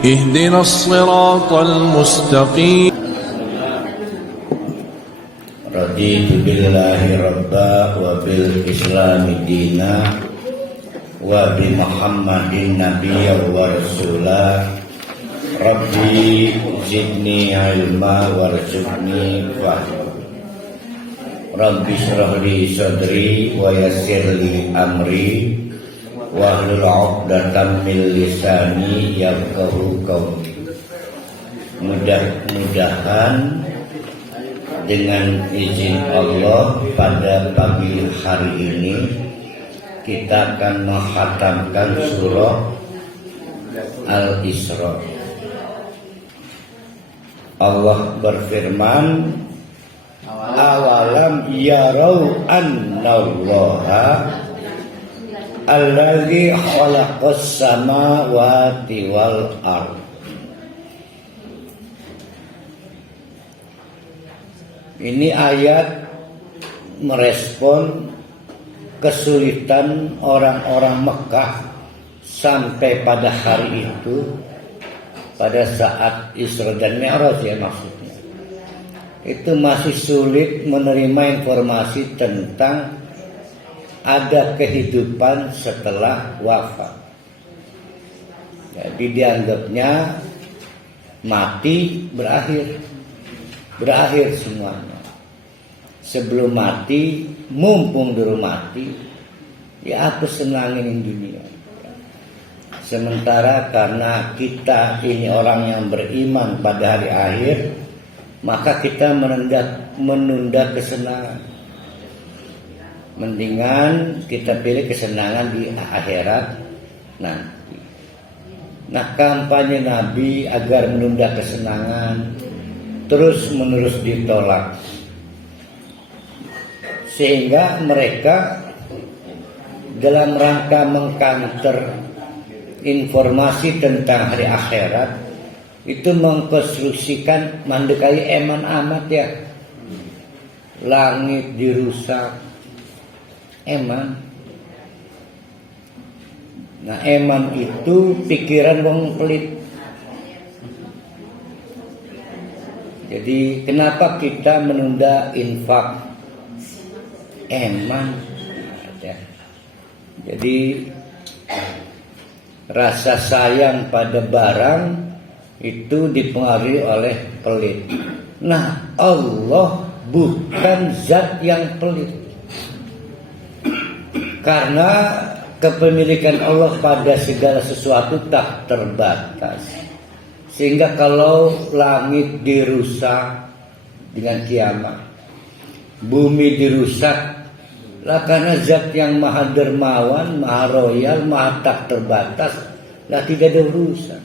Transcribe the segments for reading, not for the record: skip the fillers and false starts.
اهدنا الصراط المستقيم. Raditu billahi rabba wa bil islami dina wa bi muhammadin nabiyya wa rasula. Rabbi zidni ilma warzuqni fahma. Rabbi shrah li sadri wa yassir li amri wahlul 'uqdatam min lisani yafqahu qawli. Mudah-mudahan dengan izin Allah pada pagi hari ini kita akan menghatamkan surah Al-Isra. Allah berfirman, awalam yarau annallaha alladzi khalaqas samawati wal ardh. Ini ayat merespon kesulitan orang-orang Mekah sampai pada hari itu, pada saat Isra dan Mi'raj ya maksudnya. Itu masih sulit menerima informasi tentang ada kehidupan setelah wafat. Jadi dianggapnya mati berakhir semuanya. Sebelum mati, mumpung dulu mati, ya aku senangin dunia. Sementara karena kita ini orang yang beriman pada hari akhir, maka kita menunda kesenangan. Mendingan kita pilih kesenangan di akhirat nanti. Nah, kampanye Nabi agar menunda kesenangan terus menerus ditolak, sehingga mereka dalam rangka mengkanter informasi tentang hari akhirat itu mengkonstruksikan mandekai eman amat ya, langit dirusak eman. Nah, eman itu pikiran wong pelit. Jadi kenapa kita menunda infak eman? Jadi rasa sayang pada barang itu dipengaruhi oleh pelit. Nah, Allah bukan zat yang pelit. Karena kepemilikan Allah pada segala sesuatu tak terbatas. Sehingga kalau langit dirusak dengan kiamat, bumi dirusak, lah karena zat yang maha dermawan, maha royal, maha tak terbatas, lah tidak ada urusan.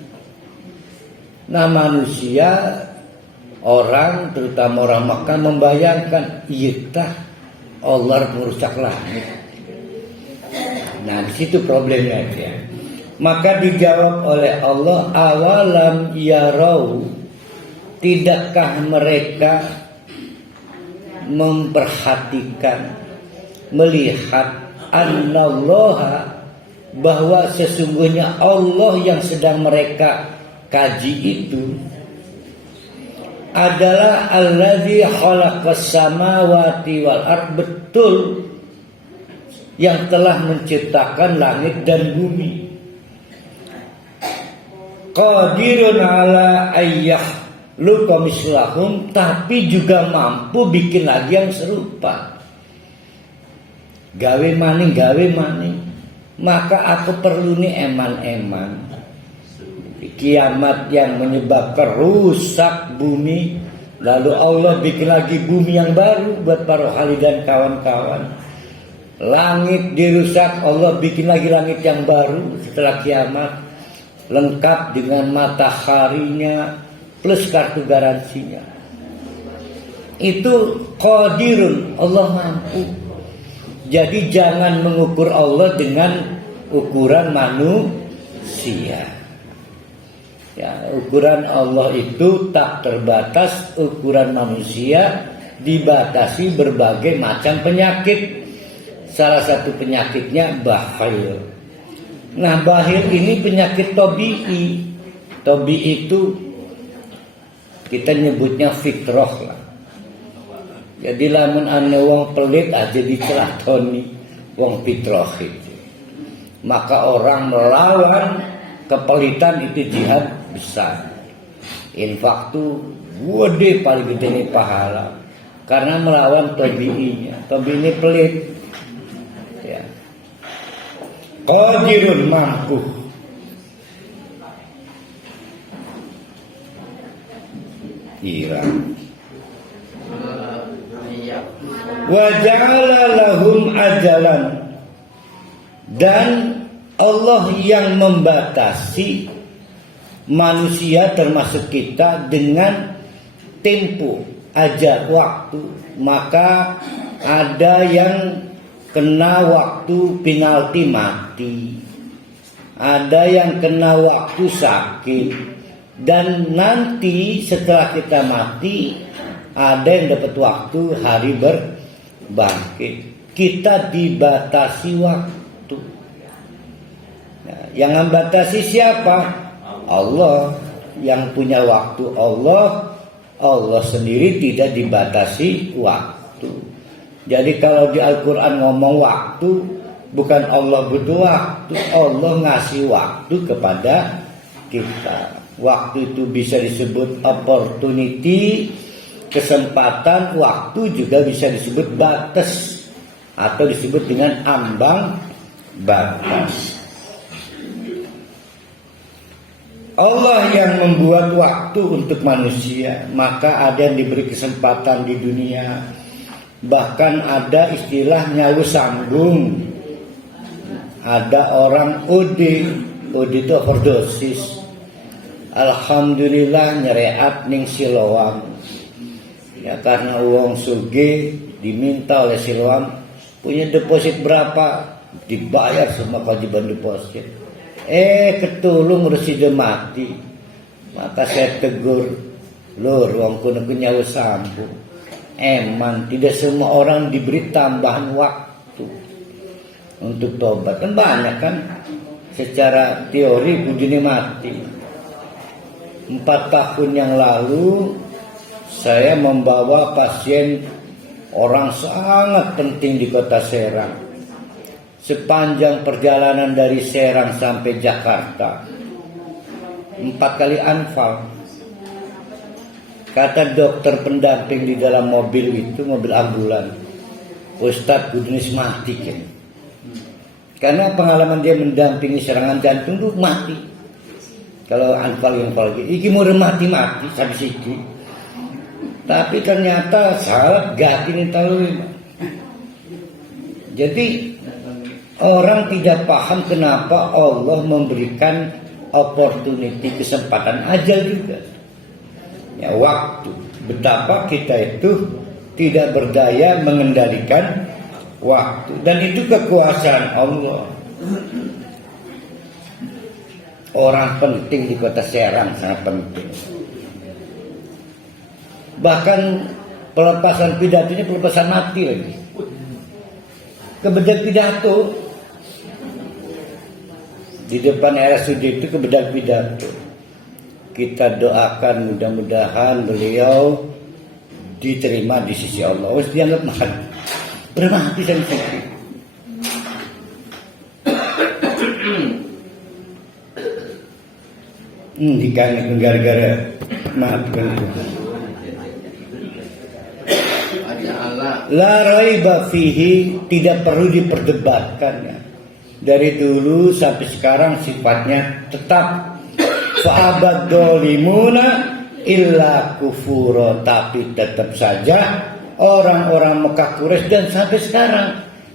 Nah, manusia, orang, terutama orang Makkah membayangkan, iya Allah merusak langit. Nah, di situ problemnya dia. Maka dijawab oleh Allah, awalam yarau, tidakkah mereka memperhatikan, melihat annallaha, bahwa sesungguhnya Allah yang sedang mereka kaji itu adalah alladzi khalaqas samawati wal ardh, betul yang telah menciptakan langit dan bumi. Qadirun ala ayyah luqamislahum, tapi juga mampu bikin lagi yang serupa. Gawe maning. Maka aku perlu nih eman-eman. Kiamat yang menyebabkan rusak bumi, lalu Allah bikin lagi bumi yang baru buat para Khalid dan kawan-kawan. Langit dirusak, Allah bikin lagi langit yang baru setelah kiamat, lengkap dengan mataharinya plus kartu garansinya. Itu qadirun, Allah mampu. Jadi jangan mengukur Allah dengan ukuran manusia. Ya, ukuran Allah itu tak terbatas, ukuran manusia dibatasi berbagai macam penyakit. Salah satu penyakitnya bahil. Nah, bahil ini penyakit tabii. Tobi itu kita nyebutnya fitrah lah. Jadi lamun ane wong pelit aja dicelatoni wong fitrah itu. Maka orang melawan kepelitan itu jihad besar. Infak tuh gede, paling gede nih pahala. Karena melawan tobi'inya. Tobi ini pelit. Ya. Qadirun mampu. Wa ja'ala lahum ajalan, dan Allah yang membatasi manusia termasuk kita dengan tempo ajal waktu. Maka ada yang kena waktu penalti mati, ada yang kena waktu sakit, dan nanti setelah kita mati ada yang dapat waktu hari berbangkit. Kita dibatasi waktu. Nah, yang membatasi siapa? Allah. Yang punya waktu Allah. Allah sendiri tidak dibatasi waktu. Jadi kalau di Al-Quran ngomong waktu, bukan Allah butuh waktu, Allah ngasih waktu kepada kita. Waktu itu bisa disebut opportunity, kesempatan. Waktu juga bisa disebut batas atau disebut dengan ambang batas. Allah yang membuat waktu untuk manusia. Maka ada yang diberi kesempatan di dunia. Bahkan ada istilah nyawa sambung. Ada orang OD itu overdosis. Alhamdulillah nyereat ning Siloam. Ya karena uang suge diminta oleh Siloam, punya deposit berapa, dibayar semua kewajiban deposit. Ketulung resida mati. Maka saya tegur, lur wong kuno nyawa sambung. Eman tidak semua orang diberi tambahan waktu untuk tobat. Kan banyak kan, secara teori bujuni mati. 4 tahun yang lalu saya membawa pasien orang sangat penting di kota Serang. Sepanjang perjalanan dari Serang sampai Jakarta 4 kali anfal. Kata dokter pendamping di dalam mobil itu, mobil ambulan, Ustadz Gudnis mati kan. Karena pengalaman dia mendampingi serangan jantung itu mati. Kalau anfal yang lagi, iki mau mati sampai situ. Tapi ternyata salah gak ini tahu. Jadi orang tidak paham kenapa Allah memberikan opportunity, kesempatan ajal juga. Ya waktu. Betapa kita itu tidak berdaya mengendalikan waktu. Dan itu kekuasaan Allah. Orang penting di kota Serang sangat penting. Bahkan pelepasan pidatonya pelepasan mati lagi. Kebedak pidato di depan RSUD itu kebedak pidato. Kita doakan mudah-mudahan beliau diterima di sisi Allah. Harus dianggap mahal. Bermati dan sakit. Dikani gara-gara maafkan. La raiba fihi, tidak perlu diperdebatkan ya. Dari dulu sampai sekarang sifatnya tetap. Fa'abad dolimuna illa kufuro, tapi tetap saja orang-orang Mekah Quraisy dan sampai sekarang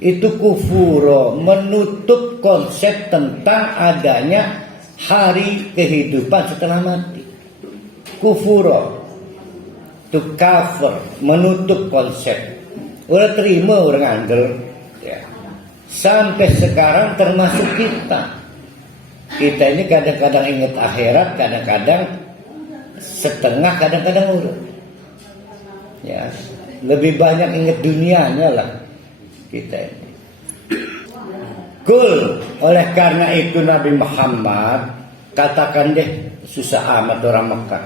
itu kufuro, menutup konsep tentang adanya hari kehidupan setelah mati. Kufuro, to cover, menutup konsep. Udah terima orang andel ya. Sampai sekarang termasuk kita. Kita ini kadang-kadang ingat akhirat, kadang-kadang setengah, kadang-kadang urut. Ya, lebih banyak ingat dunianya lah kita ini. Kul, oleh karena itu Nabi Muhammad katakan deh, susah amat orang Mekah.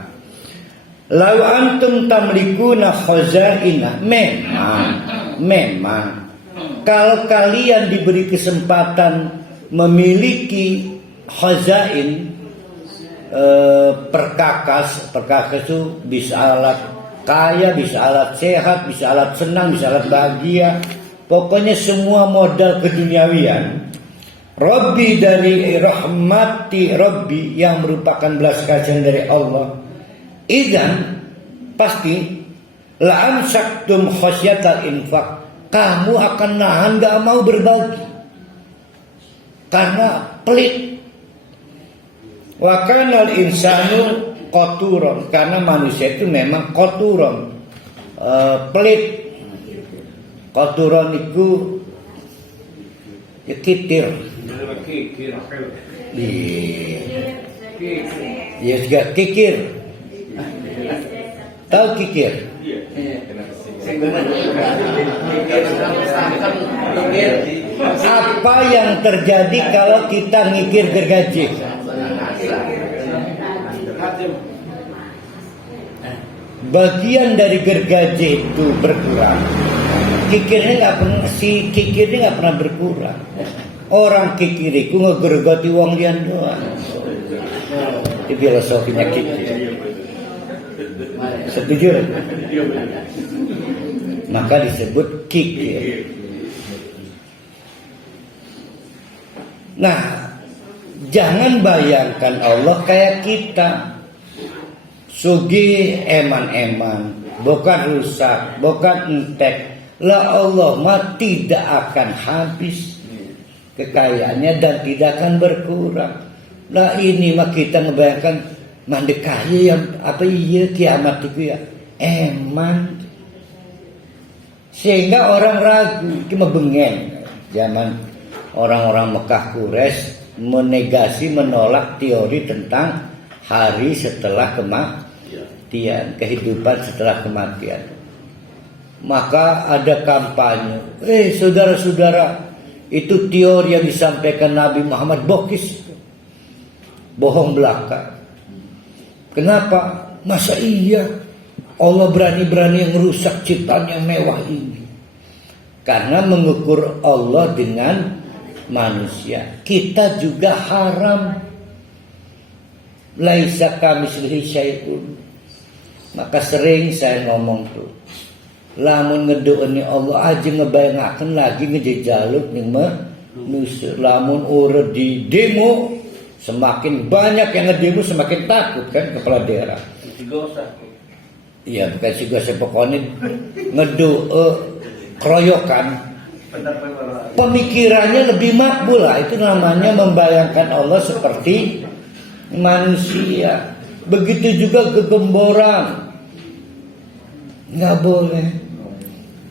Lau antum tamlikuna khazaina, memang kalau kalian diberi kesempatan memiliki khazain, perkakas itu bisa alat kaya, bisa alat sehat, bisa alat senang, bisa alat bahagia, pokoknya semua modal keduniawian. Rabbi, dari rahmati Rabbi yang merupakan belas kasihan dari Allah, idzan pasti la amsaktum khasyatal infaq, kamu akan nahan gak mau berbagi karena pelit. Wa kanal insanu koturon, karena manusia itu memang koturon, pelit. Koturon itu ya kitir. Ya juga kikir. Tahu kikir? Apa yang terjadi kalau kita ngikir gergaji? Bagian dari gergaji itu berkurang. Kikirnya nggak pernah berkurang. Orang kikiriku ngegergoti wong lian doang. Itu filosofinya kikir. Setuju? Maka disebut kikir. Nah, jangan bayangkan Allah kayak kita. Sugi eman-eman, bukan rusak, bukan entek. Lah Allah mah tidak akan habis kekayaannya dan tidak akan berkurang. Lah ini mah kita ngebayangkan mandekaya yang apa iya kiamat itu ya eman, sehingga orang ragu. Cuma bengen zaman orang-orang Mekah Quraisy menegasi, menolak teori tentang hari setelah kematian, kehidupan setelah kematian. Maka ada kampanye, saudara-saudara, itu teori yang disampaikan Nabi Muhammad bokis, bohong belaka. Kenapa? Masa iya Allah berani-berani merusak ciptaan yang mewah ini? Karena mengukur Allah dengan manusia. Kita juga haram. Laisa kamitslihi syai'un. Maka sering saya ngomong tuh, lamun ngedoeni Allah aja ngebayangaken lagi ngejejaluk ning manusia. Lamun urut di demo, semakin banyak yang ngedemo semakin takut kan kepala daerah. Iya, bukan sih gosip, pokoknya keroyokan. Pemikirannya lebih makbul lah. Itu namanya membayangkan Allah seperti manusia. Begitu juga kegemboran, nggak boleh.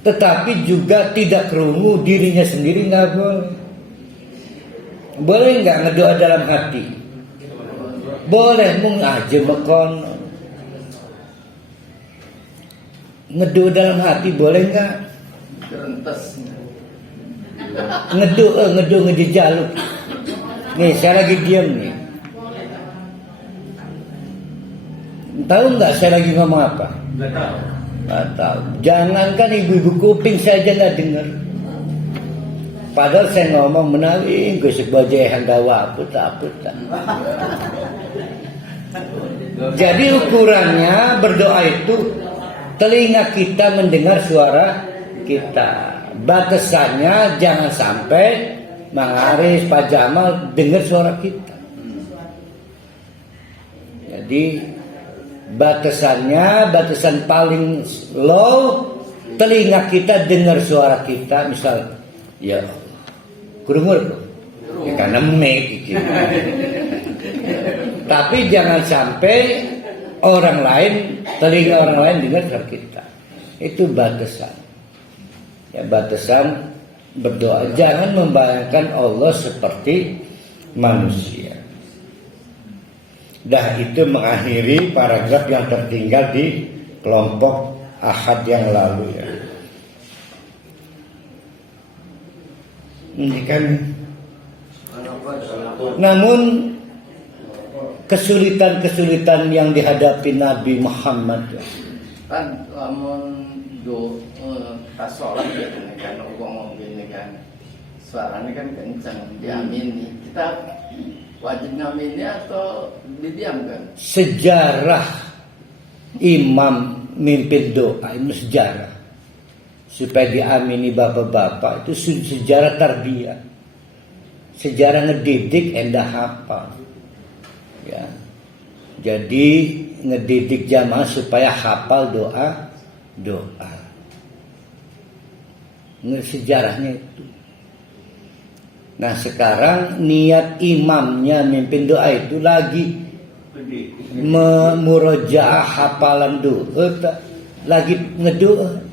Tetapi juga tidak kerungu dirinya sendiri, nggak boleh. Boleh nggak ngedoa dalam hati? Boleh, mung aja mekon. Ngedoa dalam hati boleh nggak? Ngedoa ngejejaluk. Nih saya lagi diam nih. Tahu nggak saya lagi ngomong apa? Nggak tahu. Jangankan ibu-ibu kuping saja nggak dengar. Padahal saya ngomong menawi gosip bajehan dawa apa. Jadi ukurannya berdoa itu telinga kita mendengar suara kita. Batasannya jangan sampai Mang Aris, Pak Jamal dengar suara kita. Jadi batasan paling low, telinga kita dengar suara kita. Misal ya kurungur ya, karena mic gitu. Tapi jangan sampai orang lain, telinga orang lain dengar suara kita. Itu batasan. Ya, batasan berdoa. Jangan membayangkan Allah seperti manusia. Dah itu mengakhiri paragraf yang tertinggal di kelompok Ahad yang lalu ya. Ini kan, namun kesulitan-kesulitan yang dihadapi Nabi Muhammad. Kan lamun pas sholat ya kan ngomong gini kan suaranya kan kencang diamini, kita wajib ngamini atau didiamkan? Sejarah imam mimpin doa itu sejarah supaya diamini bapak-bapak itu sejarah tarbiyah, sejarah ngedidik endah hafal ya. Jadi ngedidik jamaah supaya hafal doa sejarahnya itu. Nah sekarang niat imamnya mimpin doa itu lagi murojaah hafalan doa, lagi ngedoa.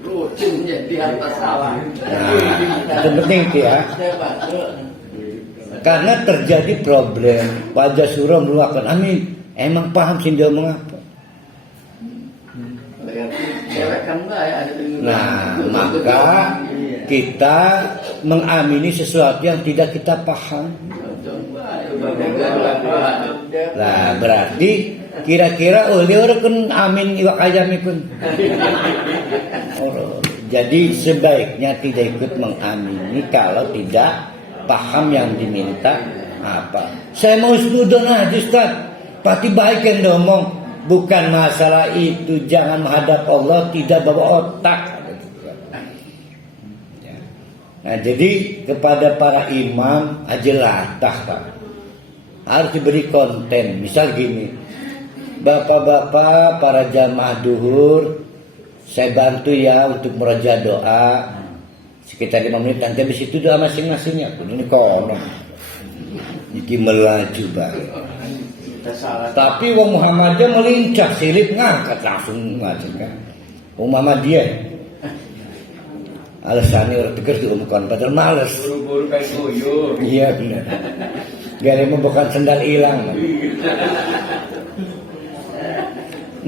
Rutin ya di atas awan. Nah, itu penting itu ya. Karena terjadi problem. Wajah surah meluahkan amin. Emang paham sih dia mengapa? Nah, maka kita mengamini sesuatu yang tidak kita paham. Nah, berarti kira-kira dia orang kan amin iwak ayam pun. Jadi sebaiknya tidak ikut mengamini kalau tidak paham yang diminta apa. Saya mau sudon aja Ustaz. Pasti baik yang ngomong. Bukan masalah itu, jangan menghadap Allah tidak bawa otak. Nah jadi kepada para imam aja latah Pak, harus diberi konten. Misal gini, bapak-bapak para jamaah duhur, saya bantu ya untuk meraja doa sekitar 5 menit. Nanti habis itu doa masing-masingnya. Ini kono, ini melaju banget. Tapi wong Muhammadiyah melincah silip ngangkat langsung ngajarkan. Wong Muhammadiyah alasannya orang tegar diumumkan padahal males. Buru-buru kayak goyo. Iya benar. Biar membukan sendal hilang.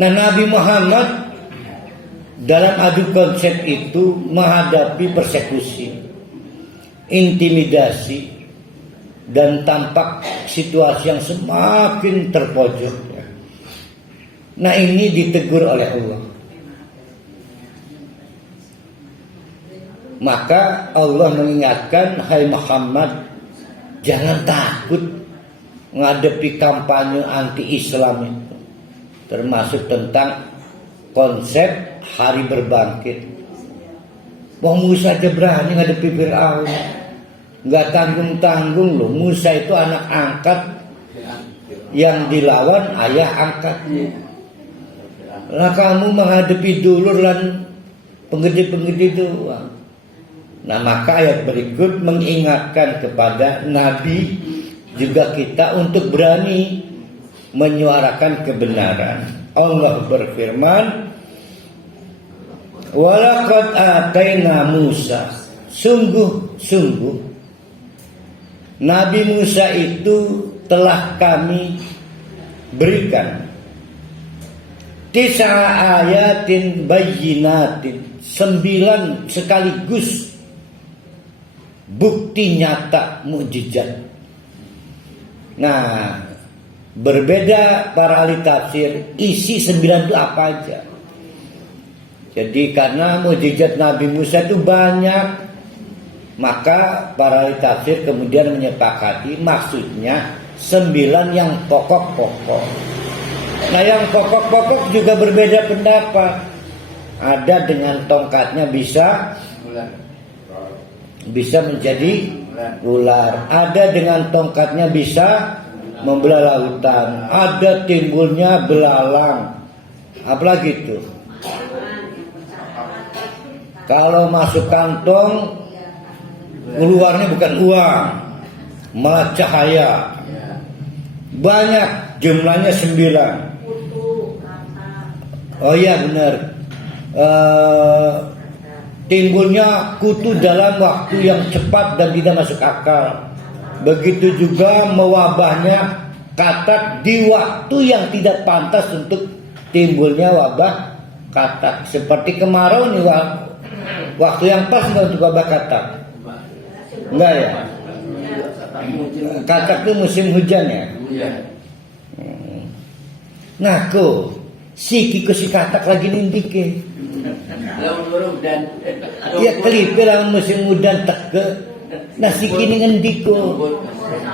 Nah Nabi Muhammad dalam adu konsep itu menghadapi persekusi, intimidasi, dan tampak situasi yang semakin terpojok. Nah ini ditegur oleh Allah. Maka Allah mengingatkan, hai Muhammad, jangan takut menghadapi kampanye anti-Islam itu, termasuk tentang konsep hari berbangkit. Wong Musa aja berani menghadapi Fir'aun. Nggak tanggung-tanggung loh. Musa itu anak angkat yang dilawan ayah angkatnya. Lah kamu menghadapi dulur lan penggede-penggede doang. Nah maka ayat berikut mengingatkan kepada Nabi juga kita untuk berani menyuarakan kebenaran. Allah berfirman, walaqad ataina Musa, sungguh-sungguh Nabi Musa itu telah kami berikan 9 ayatin bayyinatin, 9 sekaligus bukti nyata mukjizat. Nah, berbeda para ahli tafsir isi 9 itu apa aja. Jadi karena mukjizat Nabi Musa itu banyak, maka para ahli tafsir kemudian menyepakati maksudnya 9 yang pokok-pokok. Nah yang pokok-pokok juga berbeda pendapat. Ada dengan tongkatnya bisa menjadi ular. Ada dengan tongkatnya bisa membelah lautan. Ada timbulnya belalang. Apalagi itu? Kalau masuk kantong, keluarnya bukan uang, malah cahaya. Banyak, jumlahnya 9. Oh iya benar. Timbulnya kutu dalam waktu yang cepat dan tidak masuk akal. Begitu juga mewabahnya katak di waktu yang tidak pantas untuk timbulnya wabah katak. Seperti kemarau nih, waktu yang pas untuk wabah katak. Enggak ya? Katak itu musim hujan ya. Iya. Nah ko, si katak lagi nindike. Lalu dan Iya kelipe lah musim hujan teke. Nah si kini ngendiko.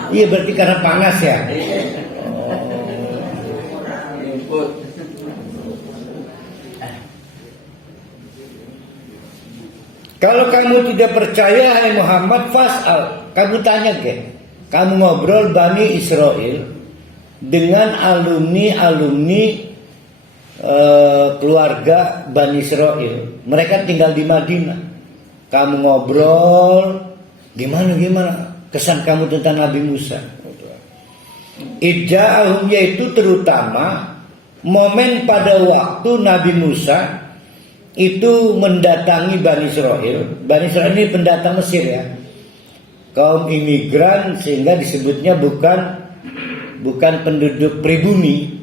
Iya berarti karena panas ya. Kalau kamu tidak percaya hai Muhammad fas'al, kamu tanya ke, kamu ngobrol Bani Israel dengan alumni keluarga Bani Israel. Mereka tinggal di Madinah. Kamu ngobrol gimana kesan kamu tentang Nabi Musa. Ija'ahum, yaitu terutama momen pada waktu Nabi Musa itu mendatangi Bani Israel. Bani Israel ini pendatang Mesir ya, kaum imigran, sehingga disebutnya bukan penduduk pribumi.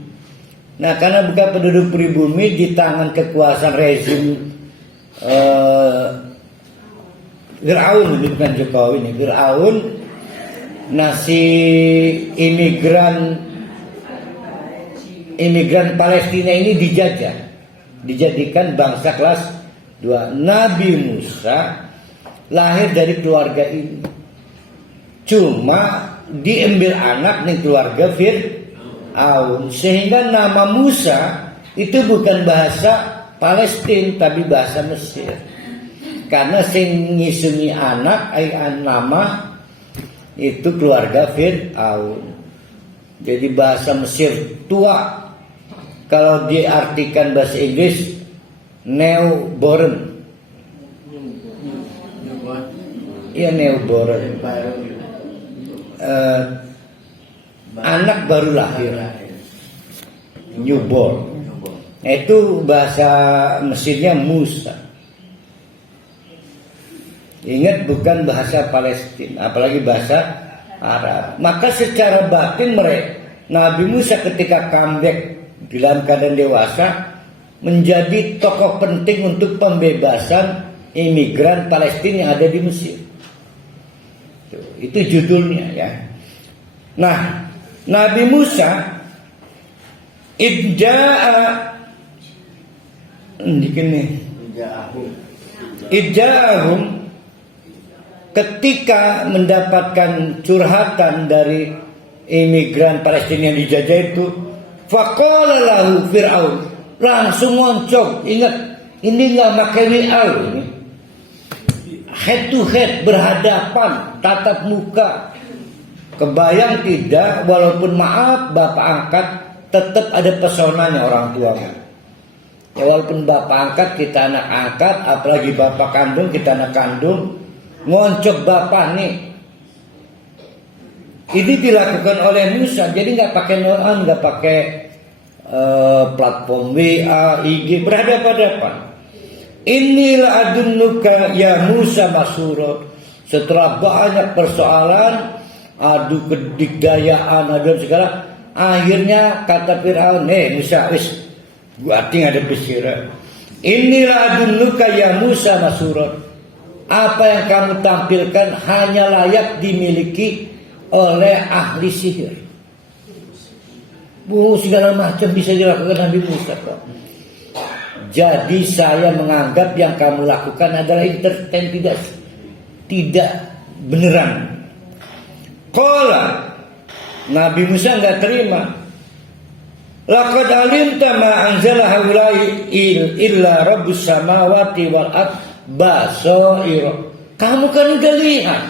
Nah karena bukan penduduk pribumi, di tangan kekuasaan rezim Fir'aun, bukan Jokowi ini, Fir'aun. Nah si imigran Palestina ini dijadikan bangsa kelas 2. Nabi Musa lahir dari keluarga ini, cuma diambil anak nih keluarga Fir'aun, sehingga nama Musa itu bukan bahasa Palestina tapi bahasa Mesir, karena sing ngisungi anak nama itu keluarga Fir'aun. Jadi bahasa Mesir tua. Kalau diartikan bahasa Inggris, newborn. Iya newborn. Anak baru lahir. Newborn. Itu bahasa Mesirnya Musa. Ingat bukan bahasa Palestina, apalagi bahasa Arab. Maka secara batin Nabi Musa ketika comeback dalam keadaan dewasa menjadi tokoh penting untuk pembebasan imigran Palestina yang ada di Mesir. Itu judulnya ya. Nah, Nabi Musa Ija'ahum ketika mendapatkan curhatan dari imigran Palestina yang dijajah itu, faqala lahu Fir'aun, langsung moncong. Ingat, ini nggak pakai wi'al ini, head to head, berhadapan, tatap muka. Kebayang tidak, walaupun maaf bapak angkat, tetap ada pesonanya orang tua. Ya, walaupun bapak angkat, kita anak angkat, apalagi bapak kandung, kita anak kandung, ngoncok bapak nih. Ini dilakukan oleh Musa, jadi nggak pakai noan, nggak pakai platform WA, IG, berhadapan-hadapan. Inilah adunnuka ya Musa masurot. Setelah banyak persoalan, adu kedikdayaan, adu segala, akhirnya kata Fir'aun, Musa wis gua tinggal ada besira. Inilah adunnuka ya Musa masurot. Apa yang kamu tampilkan hanya layak dimiliki oleh ahli sihir. Segala macam bisa dilakukan Nabi Musa. Jadi saya menganggap yang kamu lakukan adalah entertain, tidak beneran. Qala, Nabi Musa enggak terima. Laqad alimta ma anzala haula'i illa rabbus samawati wal ard basair. Kamu kan udah lihat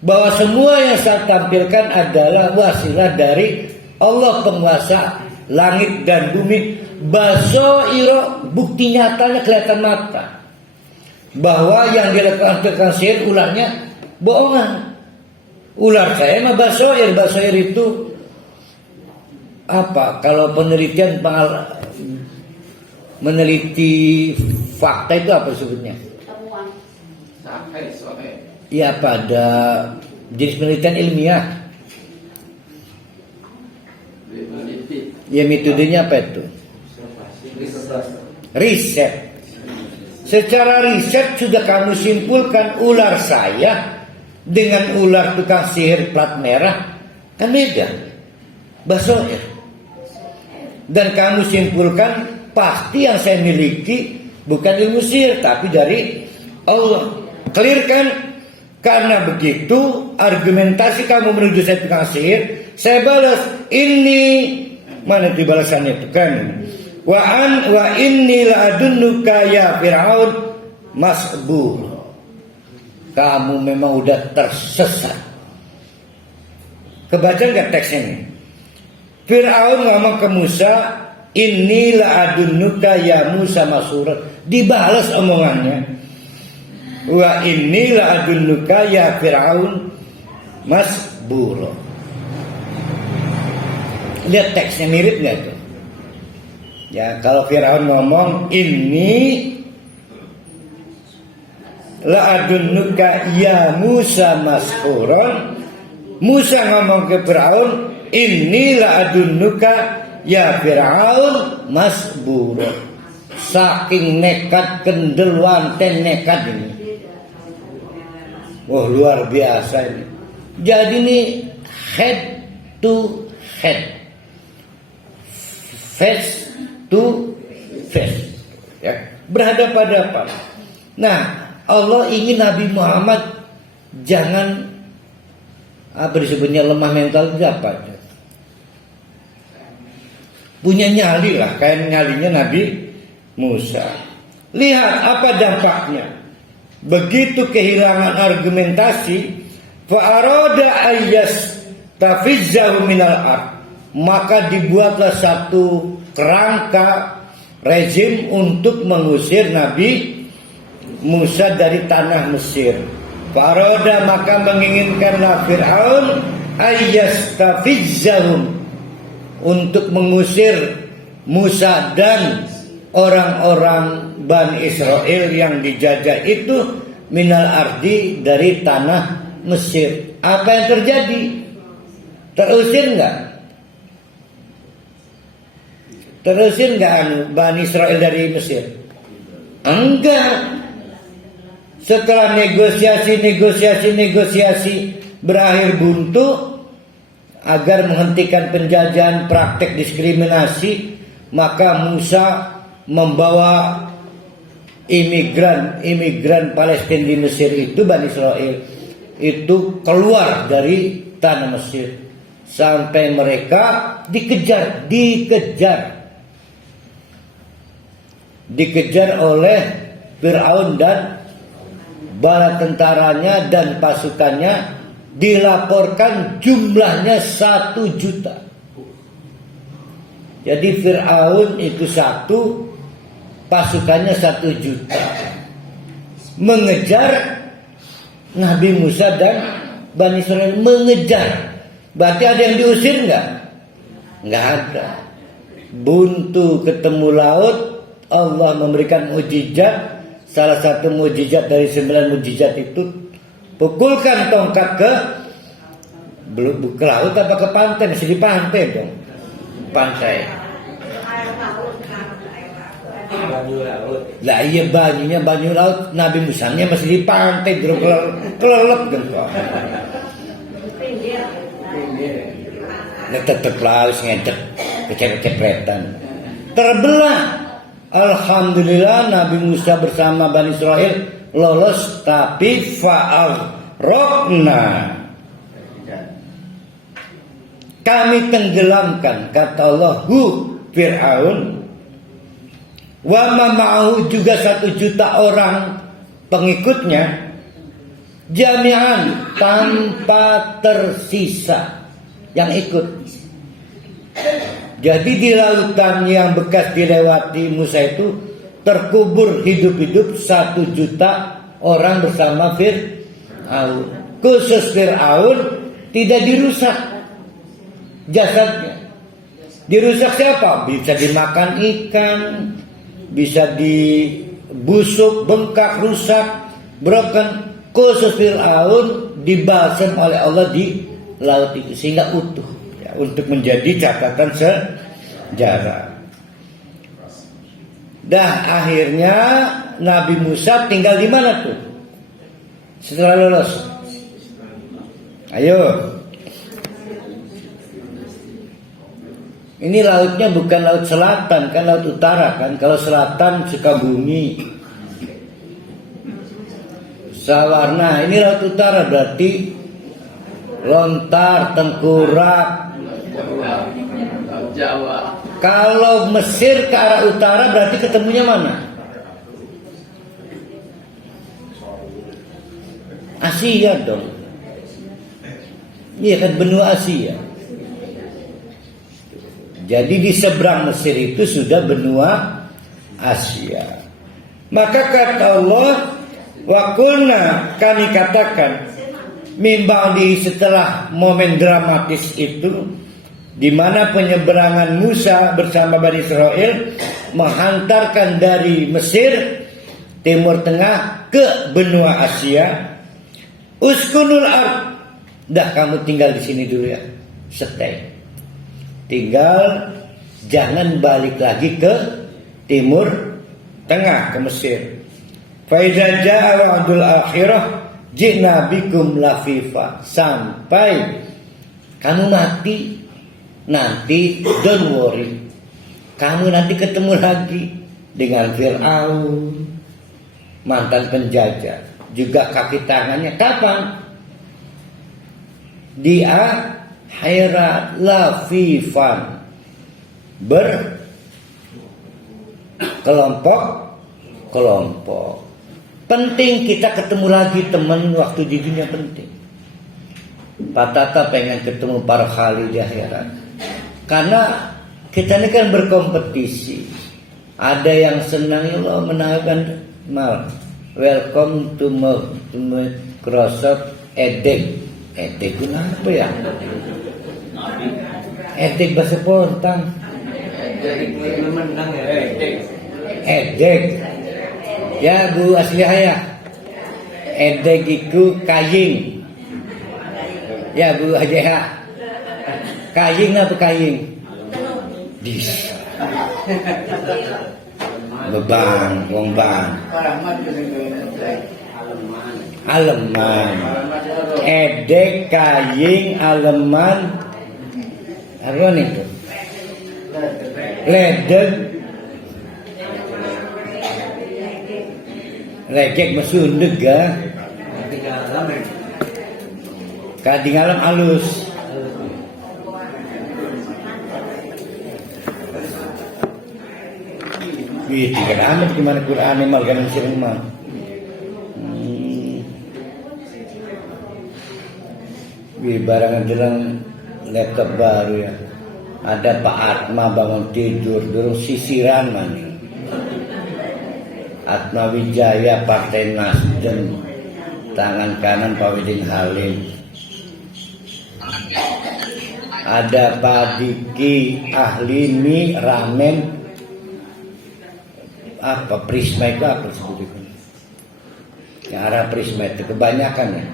bahwa semua yang saya tampilkan adalah wasilah dari Allah penguasa langit dan bumi. Basair, bukti nyatanya kelihatan mata bahwa yang dilakukan tukang sihir ularnya bohongan. Ular saya mah basair. Basair itu apa? Kalau penelitian meneliti fakta itu apa sebutnya? Ya pada jenis penelitian ilmiah. Ya metodenya apa itu? Riset. Secara riset sudah kamu simpulkan ular saya dengan ular tukang sihir plat merah kan beda. Basoir. Dan kamu simpulkan pasti yang saya miliki bukan ilmu sihir tapi dari Allah. Clear kan? Karena begitu argumentasi kamu menuju saya tukang sihir, saya balas ini mana itu balasannya itu kan? Wa inni la adunnuka ya Fir'aun masbur. Kamu memang udah tersesat. Kebaca nggak teksnya ini? Fir'aun ngomong ke Musa, inilah adunnuka ya Musa masurat. Dibalas omongannya. Wa inilah adunnuka ya Fir'aun masbur. Lihat teksnya mirip nggak itu? Ya kalau Fir'aun ngomong ini la adunnuka ya Musa mashuran, Musa ngomong ke Fir'aun ini la adunnuka ya Fir'aun masbura. Saking nekat kendel wanten nekat ini. Wah luar biasa ini. Jadi ini head to head, face to face, ya, berhadapan-hadapan. Nah, Allah ingin Nabi Muhammad jangan disebutnya lemah mental, apa? Punya nyali lah, kayak nyalinya Nabi Musa. Lihat apa dampaknya. Begitu kehilangan argumentasi, fa'arada ayyas tafizzahu minal ard, maka dibuatlah satu kerangka rezim untuk mengusir Nabi Musa dari tanah Mesir. Fa'arada maka menginginkanlah Fir'aun ayyastafizzahum, untuk mengusir Musa dan orang-orang Bani Israel yang dijajah itu minal ardi, dari tanah Mesir. Apa yang terjadi? Terusir enggak? Terusir enggak Bani Israel dari Mesir? Enggak. Setelah negosiasi berakhir buntu, agar menghentikan penjajahan praktek diskriminasi, maka Musa membawa imigran Palestina di Mesir itu, Bani Israel itu keluar dari tanah Mesir sampai mereka dikejar oleh Fir'aun dan bala tentaranya dan pasukannya. Dilaporkan jumlahnya 1 juta. Jadi Fir'aun itu satu, pasukannya 1 juta, mengejar Nabi Musa dan Bani Israel. Mengejar, berarti ada yang diusir enggak? Enggak ada. Buntu ketemu laut, Allah memberikan mukjizat. Salah satu mukjizat dari 9 mukjizat itu, pukulkan tongkat ke laut apa ke pantai? Masih di pantai dong. Pantai. Lah iya banyu laut. Nabi Musanya masih di pantai, kelelep gitu. Nah tetep laut ngedek, kecepet-cepetan. Terbelah. Alhamdulillah Nabi Musa bersama Bani Israel lolos, tapi fa'aghraqna, kami tenggelamkan, kata Allah, Fir'aun wa ma'ahu, juga 1 juta orang pengikutnya, jami'an, tanpa tersisa yang ikut. Jadi di lautan yang bekas dilewati Musa itu terkubur hidup-hidup 1 juta orang bersama Fir'aun. Khusus Fir'aun tidak dirusak jasadnya. Dirusak siapa? Bisa dimakan ikan, bisa dibusuk, bengkak, rusak, broken. Khusus Fir'aun dibalsam oleh Allah di laut itu sehingga utuh, ya, untuk menjadi catatan sejarah. Dah akhirnya Nabi Musa tinggal di mana tuh? Setelah lolos Ayo. Ini lautnya bukan laut selatan, kan laut utara kan. Kalau selatan Sukabumi, Sawarna. Ini laut utara berarti Lontar, Tengkurak, Jawa. Kalau Mesir ke arah utara berarti ketemunya mana? Asia dong. Iya kan, benua Asia. Jadi di seberang Mesir itu sudah benua Asia. Maka kata Allah, wa qulna, kami katakan, mimba'di, setelah momen dramatis itu, di mana penyeberangan Musa bersama Bani Israel menghantarkan dari Mesir Timur Tengah ke benua Asia. Uskunul ard, dah kamu tinggal di sini dulu ya, stay. Tinggal, jangan balik lagi ke Timur Tengah, ke Mesir. Fa idza jaa wa'dul akhirah ji'na bikum lafifa, sampai kamu mati nanti, don't worry, kamu nanti ketemu lagi dengan Fir'aun, mantan penjajah, juga kaki tangannya. Kapan? Dia Hairat lafifan, berkelompok-kelompok. Penting kita ketemu lagi teman waktu di dunia, penting. Pak Tata pengen ketemu para khali di akhirat. Karena kita ini kan berkompetisi. Ada yang senang, ya Allah menangkan mal. Welcome to Microsoft Edek. Edek itu apa ya? Edek bahasa Pontang. Edek. Ya Bu Aslihaya. Edek itu kaying. Ya Bu Hajeha. Kaying apa kaying? Dis. Bebang, wong bang. Aleman. Edek, kaying, aleman. Apa nih? Ledeg. Legek mesundeg ya. Kadingalam alus. Wih, tiga amat gimana Quran ini mal ganan sireng mal. Wih, barangan jelang laptop baru ya. Ada Pak Atma bangun tidur, durung sisiran mana. Atma Wijaya Partai Nasdem, tangan kanan Pak Widin Halim. Ada Pak Diki ahli mie ramen, apa Prisma itu apa sebutnya? Yang arah Prisma itu kebanyakan ya,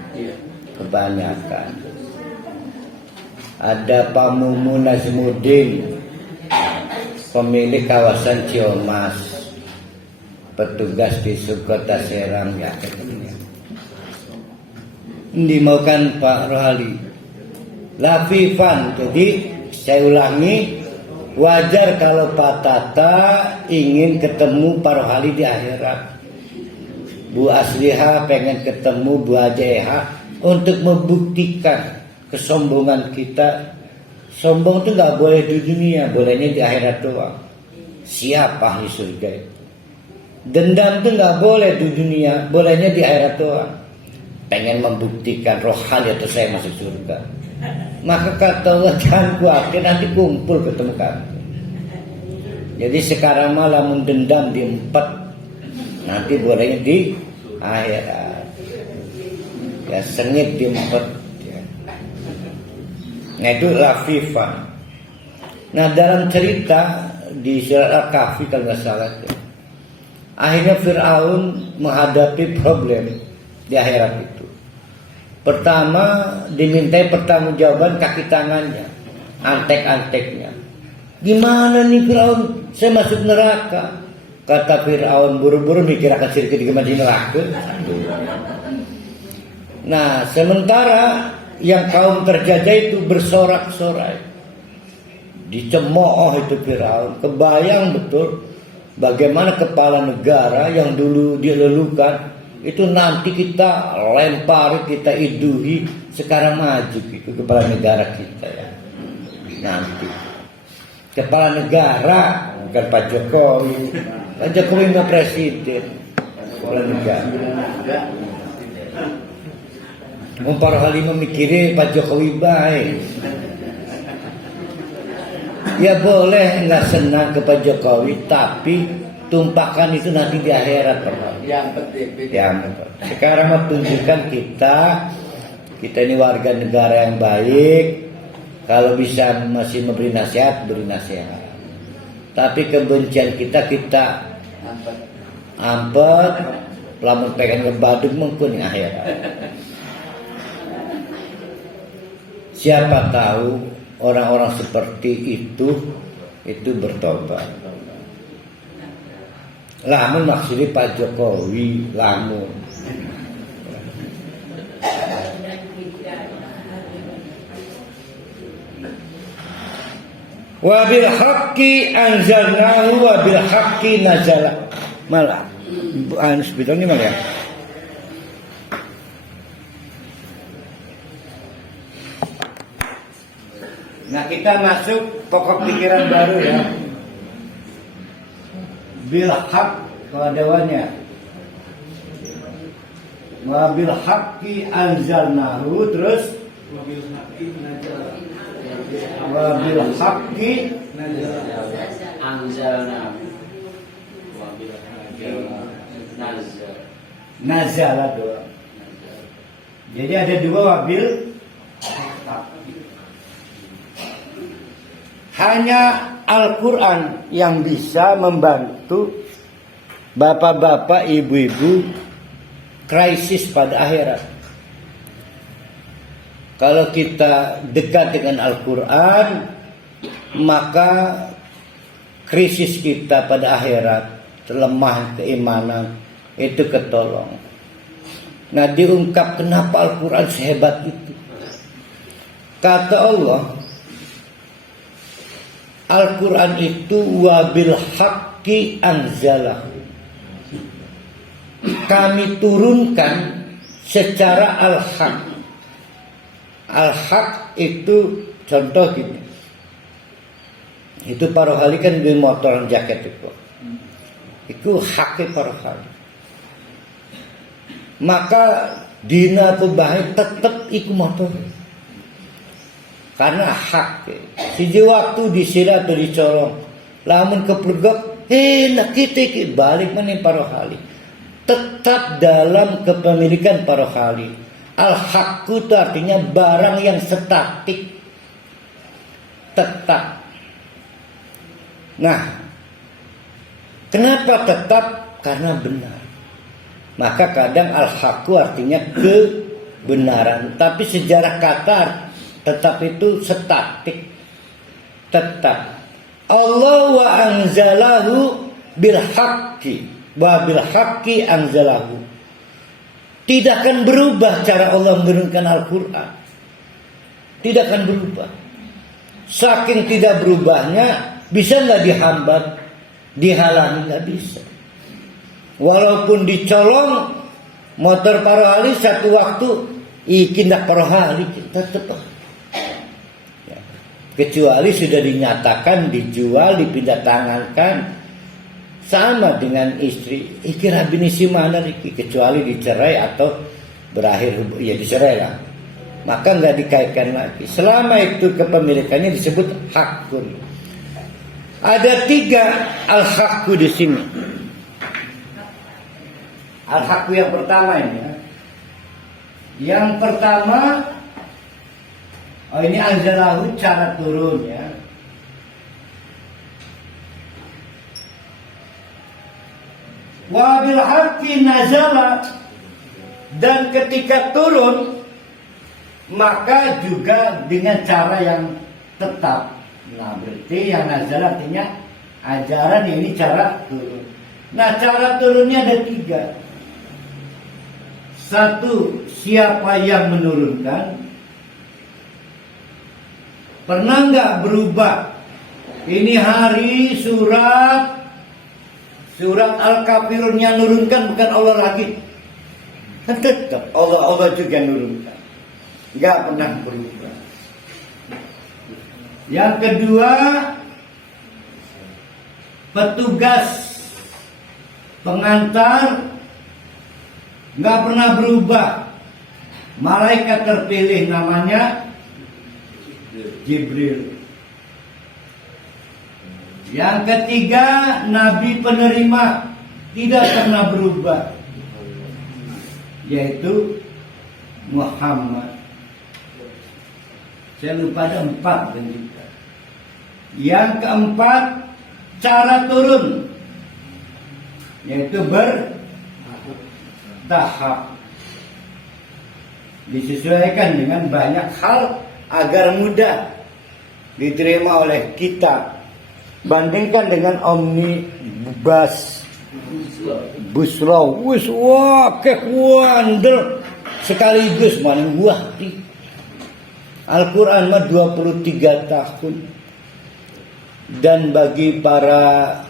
kebanyakan. Ada Pak Mumu Nazmuddin, pemilik kawasan Ciomas, petugas di Subkota Serang ya. Dimaukan Pak Rohali Lafifan. Jadi saya ulangi, wajar kalau Pak Tata ingin ketemu Pak Rohali di akhirat. Bu Asliha pengen ketemu Bu Ajeha untuk membuktikan kesombongan kita. Sombong itu nggak boleh di dunia, bolehnya di akhirat doang. Siapa ahli surga itu? Dendam itu nggak boleh di dunia, bolehnya di akhirat doang. Pengen membuktikan rohani atau saya masuk surga. Maka kata Allah, jangan khawatir, nanti kumpul ketemu kamu. Jadi sekarang malah mendendam di 4, nanti bolehnya di akhirat. Ya sengit di 4. Nah itu Lafifan. Nah dalam cerita di surat Al-Kahfi kalau nggak salah, akhirnya Fir'aun menghadapi problem di akhirat itu. Pertama dimintai pertanggungjawaban kaki tangannya, antek-anteknya. Gimana nih Fir'aun? Saya masuk neraka. Kata Fir'aun, buru-buru mikir akan sedikit gimana di neraka. Nah sementara yang kaum terjajah itu bersorak-sorai, dicemooh itu Firaun. Kebayang betul bagaimana kepala negara yang dulu dilelukan itu nanti kita lempari, kita iduhi. Sekarang maju itu kepala negara kita ya. Nanti kepala negara bukan Pak Jokowi. Pak Jokowi nggak presiden, kepala negara. Para hali memikirkan Pak Jokowi baik. Ya boleh nggak senang ke Pak Jokowi, tapi tumpahkan itu nanti di akhirat. Yang penting. Sekarang mau tunjukkan kita ini warga negara yang baik. Kalau bisa masih memberi nasihat, beri nasihat. Tapi kebencian kita ampet, lamun pegang ke badut mengkuning akhirat. Siapa tahu orang-orang seperti itu bertobat. Lamun maksudnya Pak Jokowi, lamun. Wa bil haqqi anzalnahu wa bil haqqi nazala. Malah Anies Biton ini malah ya. Nah, kita masuk pokok pikiran baru ya. Bil haqq keadaannya. Wa bil haqqi anzalnahu, terus wa bil haqqi Anzalna. nazala doa. Jadi ada dua wabil. Hanya Al-Quran yang bisa membantu bapak-bapak, ibu-ibu krisis pada akhirat. Kalau kita dekat dengan Al-Quran, maka krisis kita pada akhirat, lemah keimanan, itu ketolong. Nah, diungkap kenapa Al-Quran sehebat itu. Kata Allah, Al-Quran itu wabil haqqi anzalahu. Kami turunkan secara al-haq. Al-haq itu contoh gini. Itu parohali kan di motor jaket itu. Itu haknya parohali. Maka dina pebahai tetap ikut motor. Karena hak. Siji waktu disira atau dicolong. Lamun keplegok, nak kita balik mana parohali. Tetap dalam kepemilikan parohali. Al-haqqu itu artinya barang yang statik. Tetap. Nah, kenapa tetap? Karena benar. Maka kadang al-haqqu artinya kebenaran. Tapi sejarah kata tetap itu statik. Tetap. Allah wa anzalahu bil haqqi. Wa bil haqqi anzalahu. Tidak akan berubah cara Allah menurunkan Al-Quran. Tidak akan berubah. Saking tidak berubahnya, bisa nggak dihambat, dihalangi? Nggak bisa. Walaupun dicolong motor parohali satu waktu, ikindak parohali tetap. Ya. Kecuali sudah dinyatakan dijual, dipindah tangankan. Sama dengan istri, ikira bini si mana kecuali dicerai atau berakhir ya dicerai lah. Maka nggak dikaitkan lagi. Selama itu kepemilikannya disebut hakun. Ada 3 al-haqqu di sini. Al-haqqu yang pertama ini ya. Yang pertama, ini anzalahu cara turun ya. Wa bil haqqi nazala, dan ketika turun maka juga dengan cara yang tetap. Nah, berarti yang nazala artinya ajaran ini cara turun. Nah, cara turunnya ada 3. 1, siapa yang menurunkan. Pernah nggak berubah? Ini hari surat Al-Kafirun yang nurunkan bukan Allah lagi. Kan tetap Allah juga nurunkan. Nggak pernah berubah. Yang kedua, petugas pengantar nggak pernah berubah. Malaikat terpilih namanya Jibril. Yang ketiga, Nabi penerima tidak pernah berubah, yaitu Muhammad. Saya lupa ada 4 juga. Yang keempat, cara turun, yaitu bertahap, disesuaikan dengan banyak hal agar mudah diterima oleh kita. Bandingkan dengan omnibus law, wah kekuandel sekaligus mana buah di Al-Quran mah 23 tahun. Dan bagi para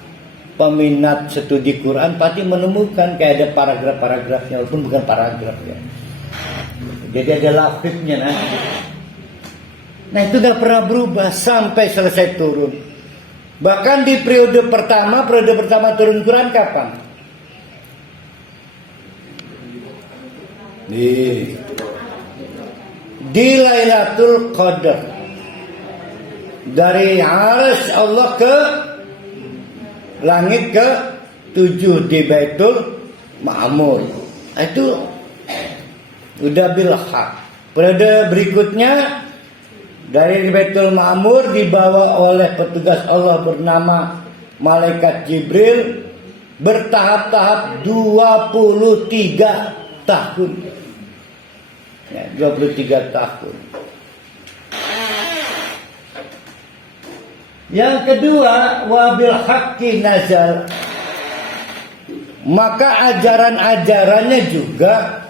peminat studi Quran pasti menemukan kayak ada paragraf-paragrafnya, walaupun bukan paragraf ya. Jadi ada lafiznya nanti. Nah itu gak pernah berubah sampai selesai turun. Bahkan di periode pertama turun Quran kapan? Di Lailatul Qadar. Dari arsy Allah ke langit ke 7 di Baitul Ma'mur. Itu udah bil haq. Periode berikutnya dari Baitul Ma'mur dibawa oleh petugas Allah bernama Malaikat Jibril bertahap-tahap 23 tahun. Ya, 23 tahun. Yang kedua, wabil haqqi nazal. Maka ajaran-ajarannya juga,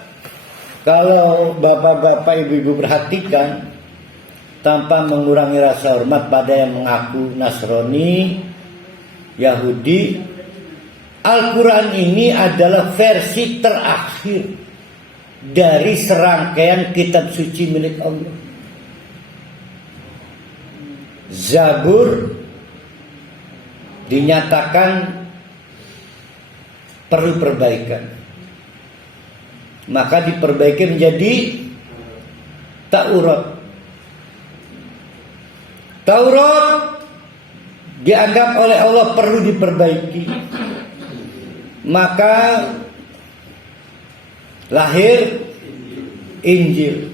kalau bapak-bapak ibu-ibu perhatikan, tanpa mengurangi rasa hormat pada yang mengaku Nasrani, Yahudi, Al-Quran ini adalah versi terakhir dari serangkaian kitab suci milik Allah. Zabur dinyatakan perlu perbaikan, maka diperbaiki menjadi Taurat. Taurat dianggap oleh Allah perlu diperbaiki, maka lahir Injil.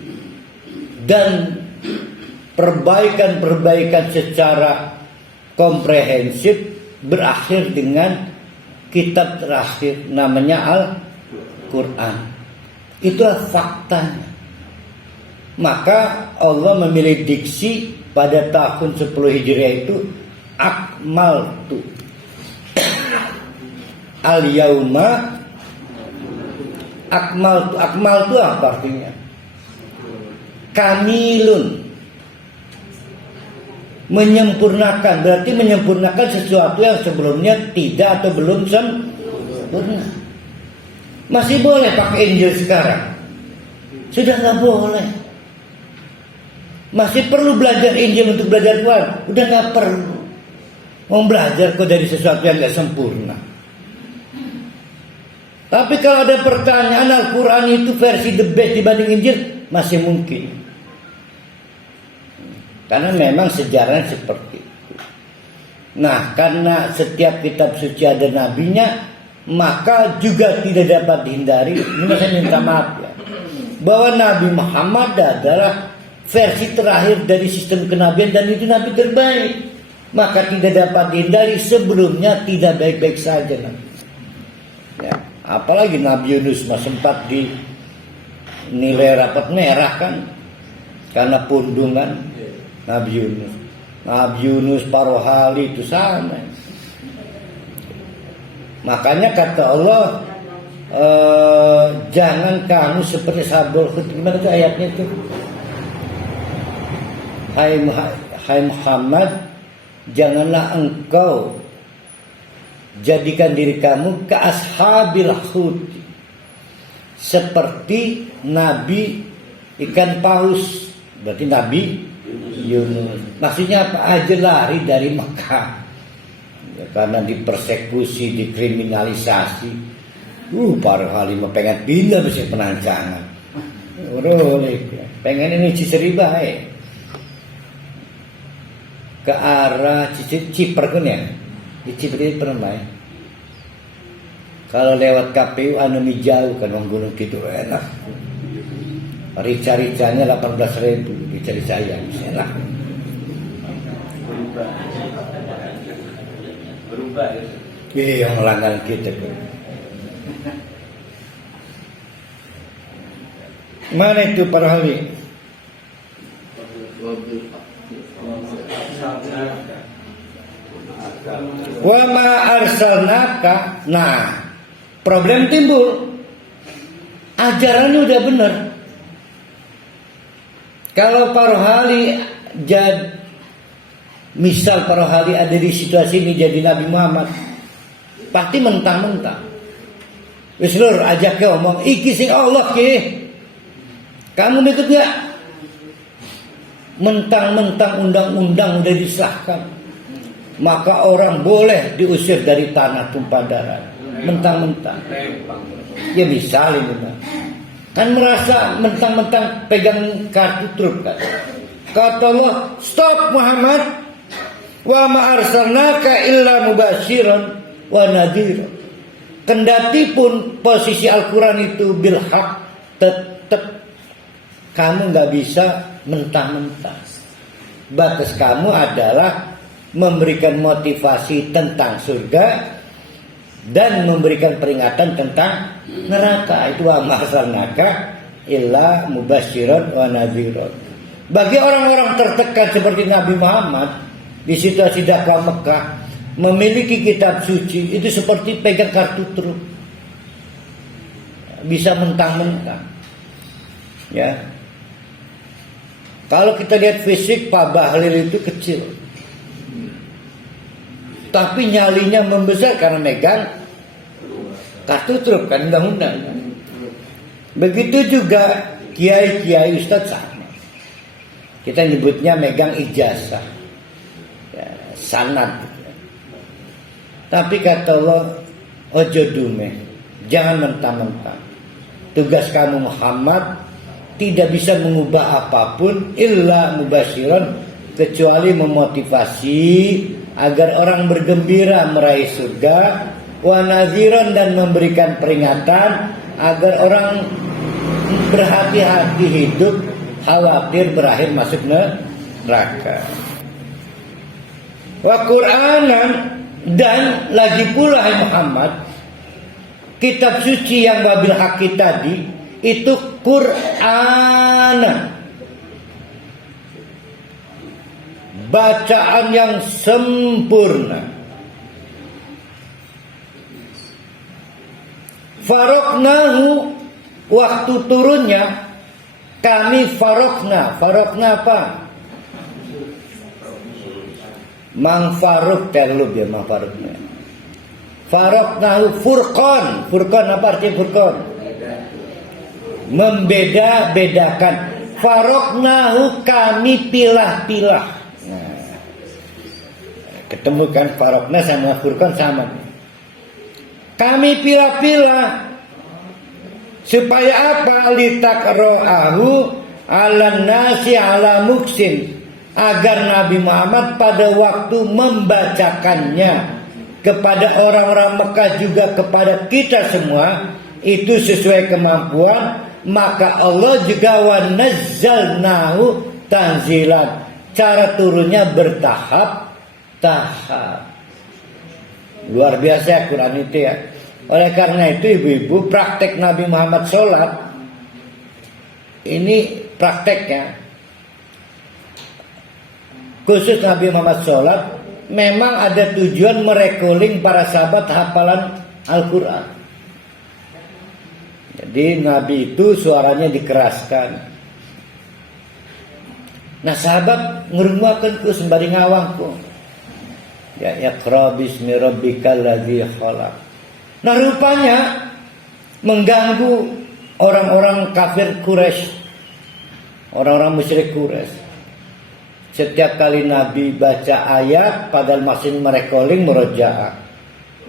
Dan perbaikan-perbaikan secara komprehensif berakhir dengan kitab terakhir namanya Al-Quran. Itulah faktanya. Maka Allah memilih diksi pada tahun 10 Hijriah itu akmaltu al-yauma akmaltu apa artinya? Kamilun, menyempurnakan, berarti menyempurnakan sesuatu yang sebelumnya tidak atau belum sempurna. Masih boleh pakai Injil sekarang? Sudah nggak boleh. Masih perlu belajar Injil untuk belajar Tuhan? Udah nggak perlu. Mau belajar kok dari sesuatu yang nggak sempurna. Tapi kalau ada pertanyaan, Al-Quran itu versi the best dibanding Injil, masih mungkin. Karena memang sejarahnya seperti itu. Nah, karena setiap kitab suci ada nabinya, maka juga tidak dapat dihindari. Ini saya minta maaf ya, bahwa Nabi Muhammad adalah versi terakhir dari sistem kenabian dan itu nabi terbaik. Maka tidak dapat dihindari, sebelumnya tidak baik-baik saja nabi. Ya, apalagi Nabi Yunus sempat dinilai rapat merah kan, karena pundungan. Nabi Yunus Parohali itu sama. Makanya kata Allah, jangan kamu seperti Sabul Hud. Gimana itu ayatnya itu? hai Muhammad, janganlah engkau jadikan diri kamu ke ashabil hut, seperti Nabi ikan paus. Berarti Nabi Yunus. Maksudnya apa? Aja lari dari Mekah ya, karena dipersekusi, dikriminalisasi. Para halimah pengen pindah bisa penancangan. Pengen ini Ciseri baik ke arah Ciper kan ya. Di Ciper itu pernah main. Kalau lewat KPU anu jauh kan gunung gitu enak. Rica-ricanya 18.000 dicari saya enak. Berubah ya. Yang melanggar kita. Mana itu para ahli? Wa ma arsalnaka. Nah, problem timbul. Ajarannya udah benar. Kalau para ahli misal para ahli ada di situasi ini jadi Nabi Muhammad, pasti mentang-mentang. Wis lur ajak ke omong iki sing Allah ki. Kamu ikut gak? Mentang-mentang undang-undang udah disahkan, maka orang boleh diusir dari tanah tumpah darah. Mentang-mentang. Ya misalnya kan merasa mentang-mentang pegang kartu truk kan. Kata Allah, stop Muhammad, wa ma arsalnaka illa mubasyiran wa nadhira. Kendati pun posisi Al-Quran itu bil haq, tetap kamu nggak bisa mentang-mentang. Batas kamu adalah memberikan motivasi tentang surga dan memberikan peringatan tentang neraka. Itu wa ma arsalnaka illa mubasyiran wa nadhiran. Bagi orang-orang tertekan seperti Nabi Muhammad di situasi dakwah Mekah, memiliki kitab suci itu seperti pegang kartu truk. Bisa mentang-mentang. Ya. Kalau kita lihat fisik Pak Bahlil itu kecil. Tapi nyalinya membesar karena megang kartu truk kan undang-undang. Begitu juga kiai-kiai ustadz sama. Kita nyebutnya megang ijazah. Ya, sanad. Tapi kata Allah, ojo dume, jangan mentang-mentang. Tugas kamu Muhammad tidak bisa mengubah apapun illa mubasyiran, kecuali memotivasi agar orang bergembira meraih surga, wa nadhiran, dan memberikan peringatan agar orang berhati-hati hidup, khawatir berakhir masuk neraka. Wa Qur'anan, dan lagi pula hai Muhammad, kitab suci yang wabil haqi tadi itu Qur'anan, bacaan yang sempurna. Faroknahu, waktu turunnya kami farokna. Farokna apa? Mang Faruk terlub ya Mang Faruknya. Faroknahu furqan. Furqan apa artinya furqan? Membeda-bedakan. Faroknahu kami pilah-pilah. Nah, ketemu kan farokna sama furqan sama. Kami pilah-pilah supaya apa? Litakro'ahu ala nasi ala muksin, agar Nabi Muhammad pada waktu membacakannya kepada orang-orang Mekah juga kepada kita semua itu sesuai kemampuan. Maka Allah juga wa nazzalnahu tanzilan, cara turunnya bertahap-tahap. Luar biasa Quran itu ya. Oleh karena itu ibu-ibu, praktek Nabi Muhammad sholat ini prakteknya khusus Nabi Muhammad sholat memang ada tujuan merekoling para sahabat hafalan Al-Quran. Jadi Nabi itu suaranya dikeraskan. Nah sahabat ngerunguakeun ku sembari ngawangku. Ya iqra bismi rabbikal ladzi khalaq. Nah rupanya mengganggu orang-orang kafir Quraisy, orang-orang musyrik Quraisy. Setiap kali Nabi baca ayat padahal masih merekoling murojaah,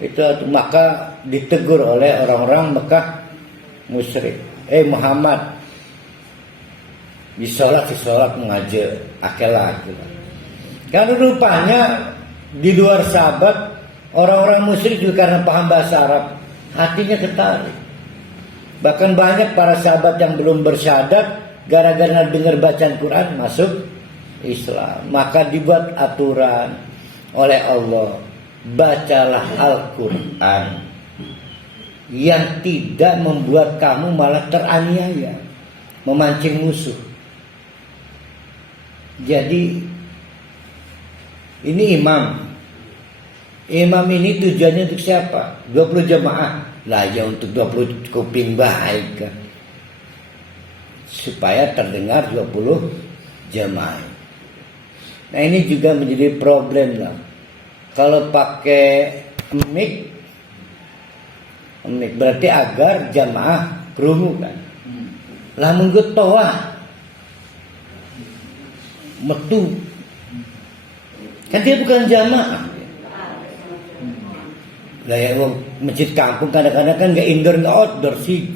itu maka ditegur oleh orang-orang Mekah musyrik. Muhammad, di sholat mengajar akal-akal. Karena rupanya di luar sahabat orang-orang musyrik juga karena paham bahasa Arab, hatinya ketarik. Bahkan banyak para sahabat yang belum bersyahadat gara-gara dengar bacaan Quran masuk Islam. Maka dibuat aturan oleh Allah, bacalah Al-Quran yang tidak membuat kamu malah teraniaya, memancing musuh. Jadi ini imam ini tujuannya untuk siapa? 20 jemaah lah ya, untuk 20 kuping baik kan? Supaya terdengar 20 jemaah. Nah ini juga menjadi problem lah. Kalau pakai mic berarti agar jamaah krungu kan. Lah menggut toa metu kan dia bukan jamaah. Lah ya masjid kampung kadang-kadang kan nggak indoor nggak outdoor sih.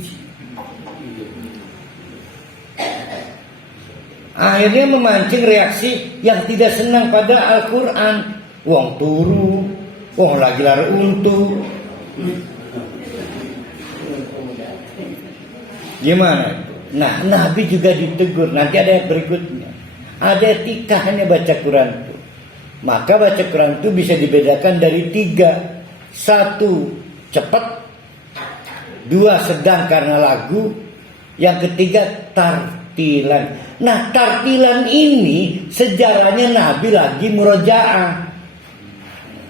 Akhirnya memancing reaksi yang tidak senang pada Al-Quran. Wong turu, wong lagi lari untu. Gimana? Nah, Nabi juga ditegur. Nanti ada yang berikutnya. Ada etikanya baca Quran itu. Maka baca Quran itu bisa dibedakan dari 3. 1 cepat, 2 sedang karena lagu, yang ketiga tartilan. Nah tartilan ini sejarahnya Nabi lagi murojaah.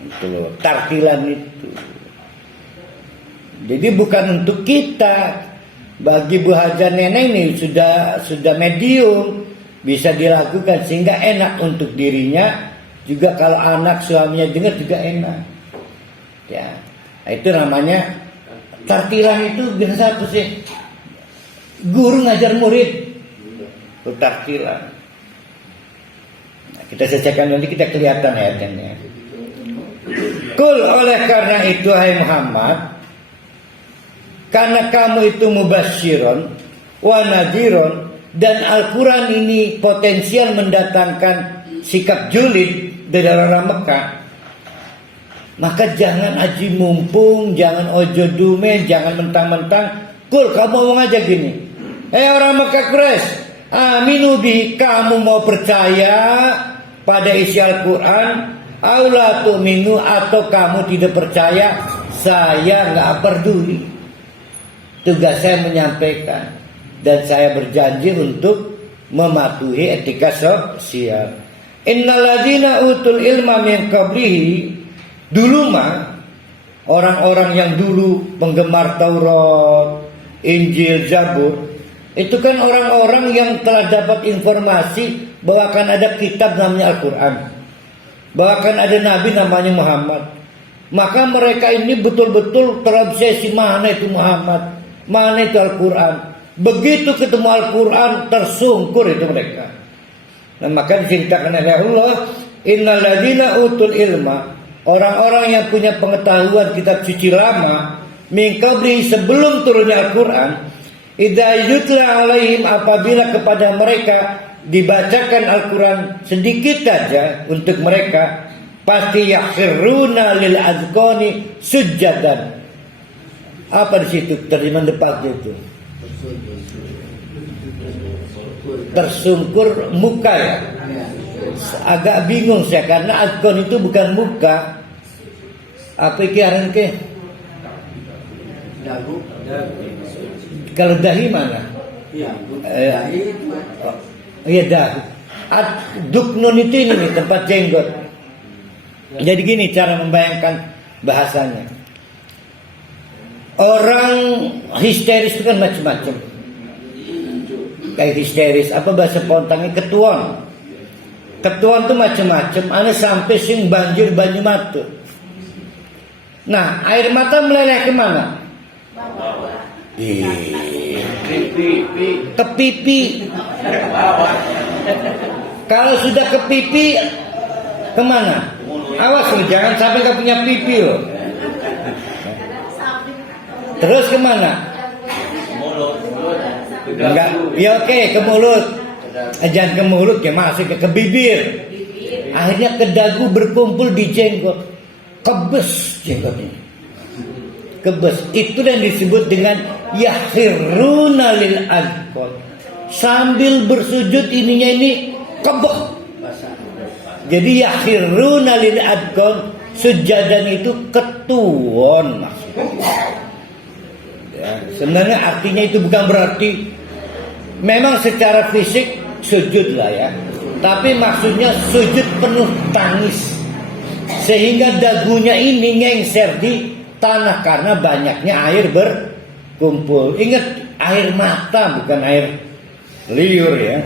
Itu loh, tartilan itu. Jadi bukan untuk kita. Bagi Bu Haja Nenek ini sudah medium, bisa dilakukan sehingga enak untuk dirinya. Juga kalau anak suaminya dengar juga enak. Ya, itu namanya tartilan. Itu biasa satu sih, guru ngajar murid itu tartilan. Nah, kita selesaikan nanti kita kelihatan ayatnya. Kul, oleh karena itu hai Muhammad, karena kamu itu mubasyiron wa nadhiron, dan Al-Quran ini potensial mendatangkan sikap julid dari orang Mekah, maka jangan aji mumpung, jangan ojo dume, jangan mentang-mentang. Kul, kamu ngomong aja gini, orang Mekah Quraisy, aminu bi, kamu mau percaya pada isi Al-Quran, aula tu'minu, atau kamu tidak percaya, saya nggak peduli. Tugas saya menyampaikan, dan saya berjanji untuk mematuhi etika sosial. Innalladzina utul ilma min qablihi, dulu mah orang-orang yang dulu penggemar Taurat, Injil, Zabur, itu kan orang-orang yang telah dapat informasi bahwa akan ada kitab namanya Al-Quran, bahwa akan ada Nabi namanya Muhammad. Maka mereka ini betul-betul terobsesi, mana itu Muhammad, mana itu Al-Quran. Begitu ketemu Al-Quran tersungkur itu mereka. Nah maka diceritakan oleh Allah, innalladzina utul ilma, orang-orang yang punya pengetahuan kitab suci lama, min qabli, sebelum turunnya Al-Quran, idza yutla alaihim, apabila kepada mereka dibacakan Al-Quran sedikit saja untuk mereka, pasti yakhiruna lil azqani sujadan. Apa di situ terjemahan depan itu? Tersungkur muka ya. Agak bingung saya karena azqan itu bukan muka. Apa kiaran ke? Dagu. Kalau dahi mana? Iya dahi. Duknun itu ini nih, tempat jenggot. Jadi gini cara membayangkan bahasanya. Orang histeris itu kan macam-macam. Kayak histeris, apa bahasa pontangnya, ketuan. ketuan tuh macam-macam, ana sampai sing banjir banyu mata. Nah, air mata meleleh kemana? Ke pipi. Kalau sudah ke pipi, kemana? Awas loh, jangan sampai nggak punya pipi loh. Terus kemana? Enggak, ya oke, ke mulut. Jangan ke mulut, ya masuk ke bibir. Akhirnya ke dagu berkumpul di jenggot. Kebes jenggotnya. Kebes. Itu yang disebut dengan yakhiruna lil adqan. Sambil bersujud ininya ini kebek. Jadi yakhiruna lil adqan, sujadan itu ketuon maksudnya. Ya, sebenarnya artinya itu bukan berarti memang secara fisik sujud lah ya, tapi maksudnya sujud penuh tangis sehingga dagunya ini ngengser di tanah karena banyaknya air berkumpul. Ingat, air mata bukan air liur ya.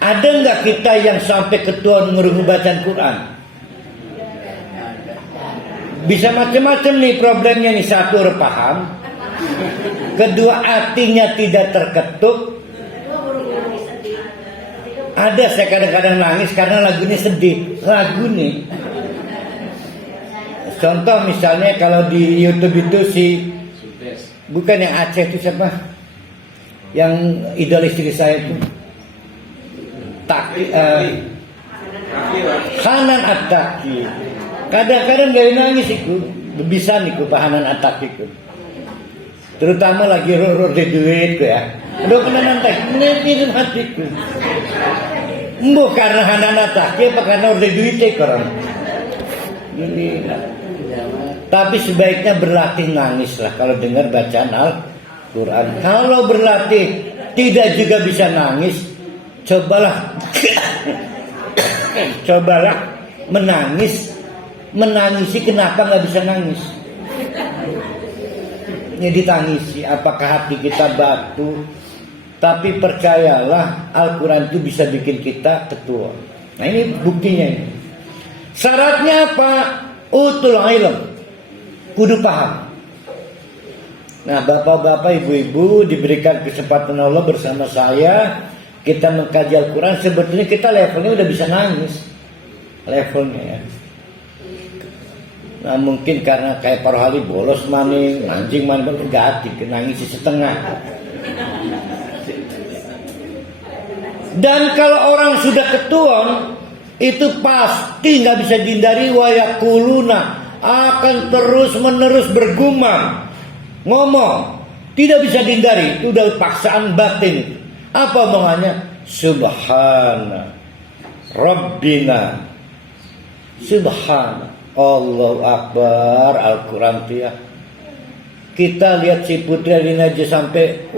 Ada nggak kita yang sampai ketuan ngurung bacaan Quran? Bisa macam-macam nih problemnya nih. Satu, paham. Kedua, hatinya tidak terketuk. Ada saya kadang-kadang nangis karena lagu ini sedih. Lagu nih. Contoh misalnya kalau di YouTube itu bukan yang Aceh itu siapa? Yang idol istri saya itu. Hanan At-Taki. Kadang-kadang gak nangis iku, bisa niku Hanan At-Taki iku. Terutama lagi ror de duit ya. Udah pernah nanti ini hatiku. Mbok karena Hanan At-Taki apa karena ror de duit orang. Ini. Tapi sebaiknya berlatih nangis lah kalau dengar bacaan Al-Quran. Kalau berlatih tidak juga bisa nangis, cobalah menangisi kenapa nggak bisa nangis. Ini ditangisi, apakah hati kita batu? Tapi percayalah Al-Quran itu bisa bikin kita ketua. Nah ini buktinya ini. Syaratnya apa? Utul ilm, kudu paham. Nah bapak-bapak, ibu-ibu diberikan kesempatan Allah bersama saya. Kita mengkaji Al-Quran, sebetulnya kita levelnya udah bisa nangis. Levelnya ya. Nah mungkin karena kayak para hali bolos maning, anjing maning gati, nangis setengah. Dan kalau orang sudah ketuan, itu pasti nggak bisa dihindari, wayakuluna akan terus menerus bergumam, ngomong, tidak bisa dihindari. Itu udah paksaan batin. Apa omongannya? Subhana Rabbina. Subhana Allahu Akbar. Al-Quran dia. Kita lihat si Putri ini aja sampai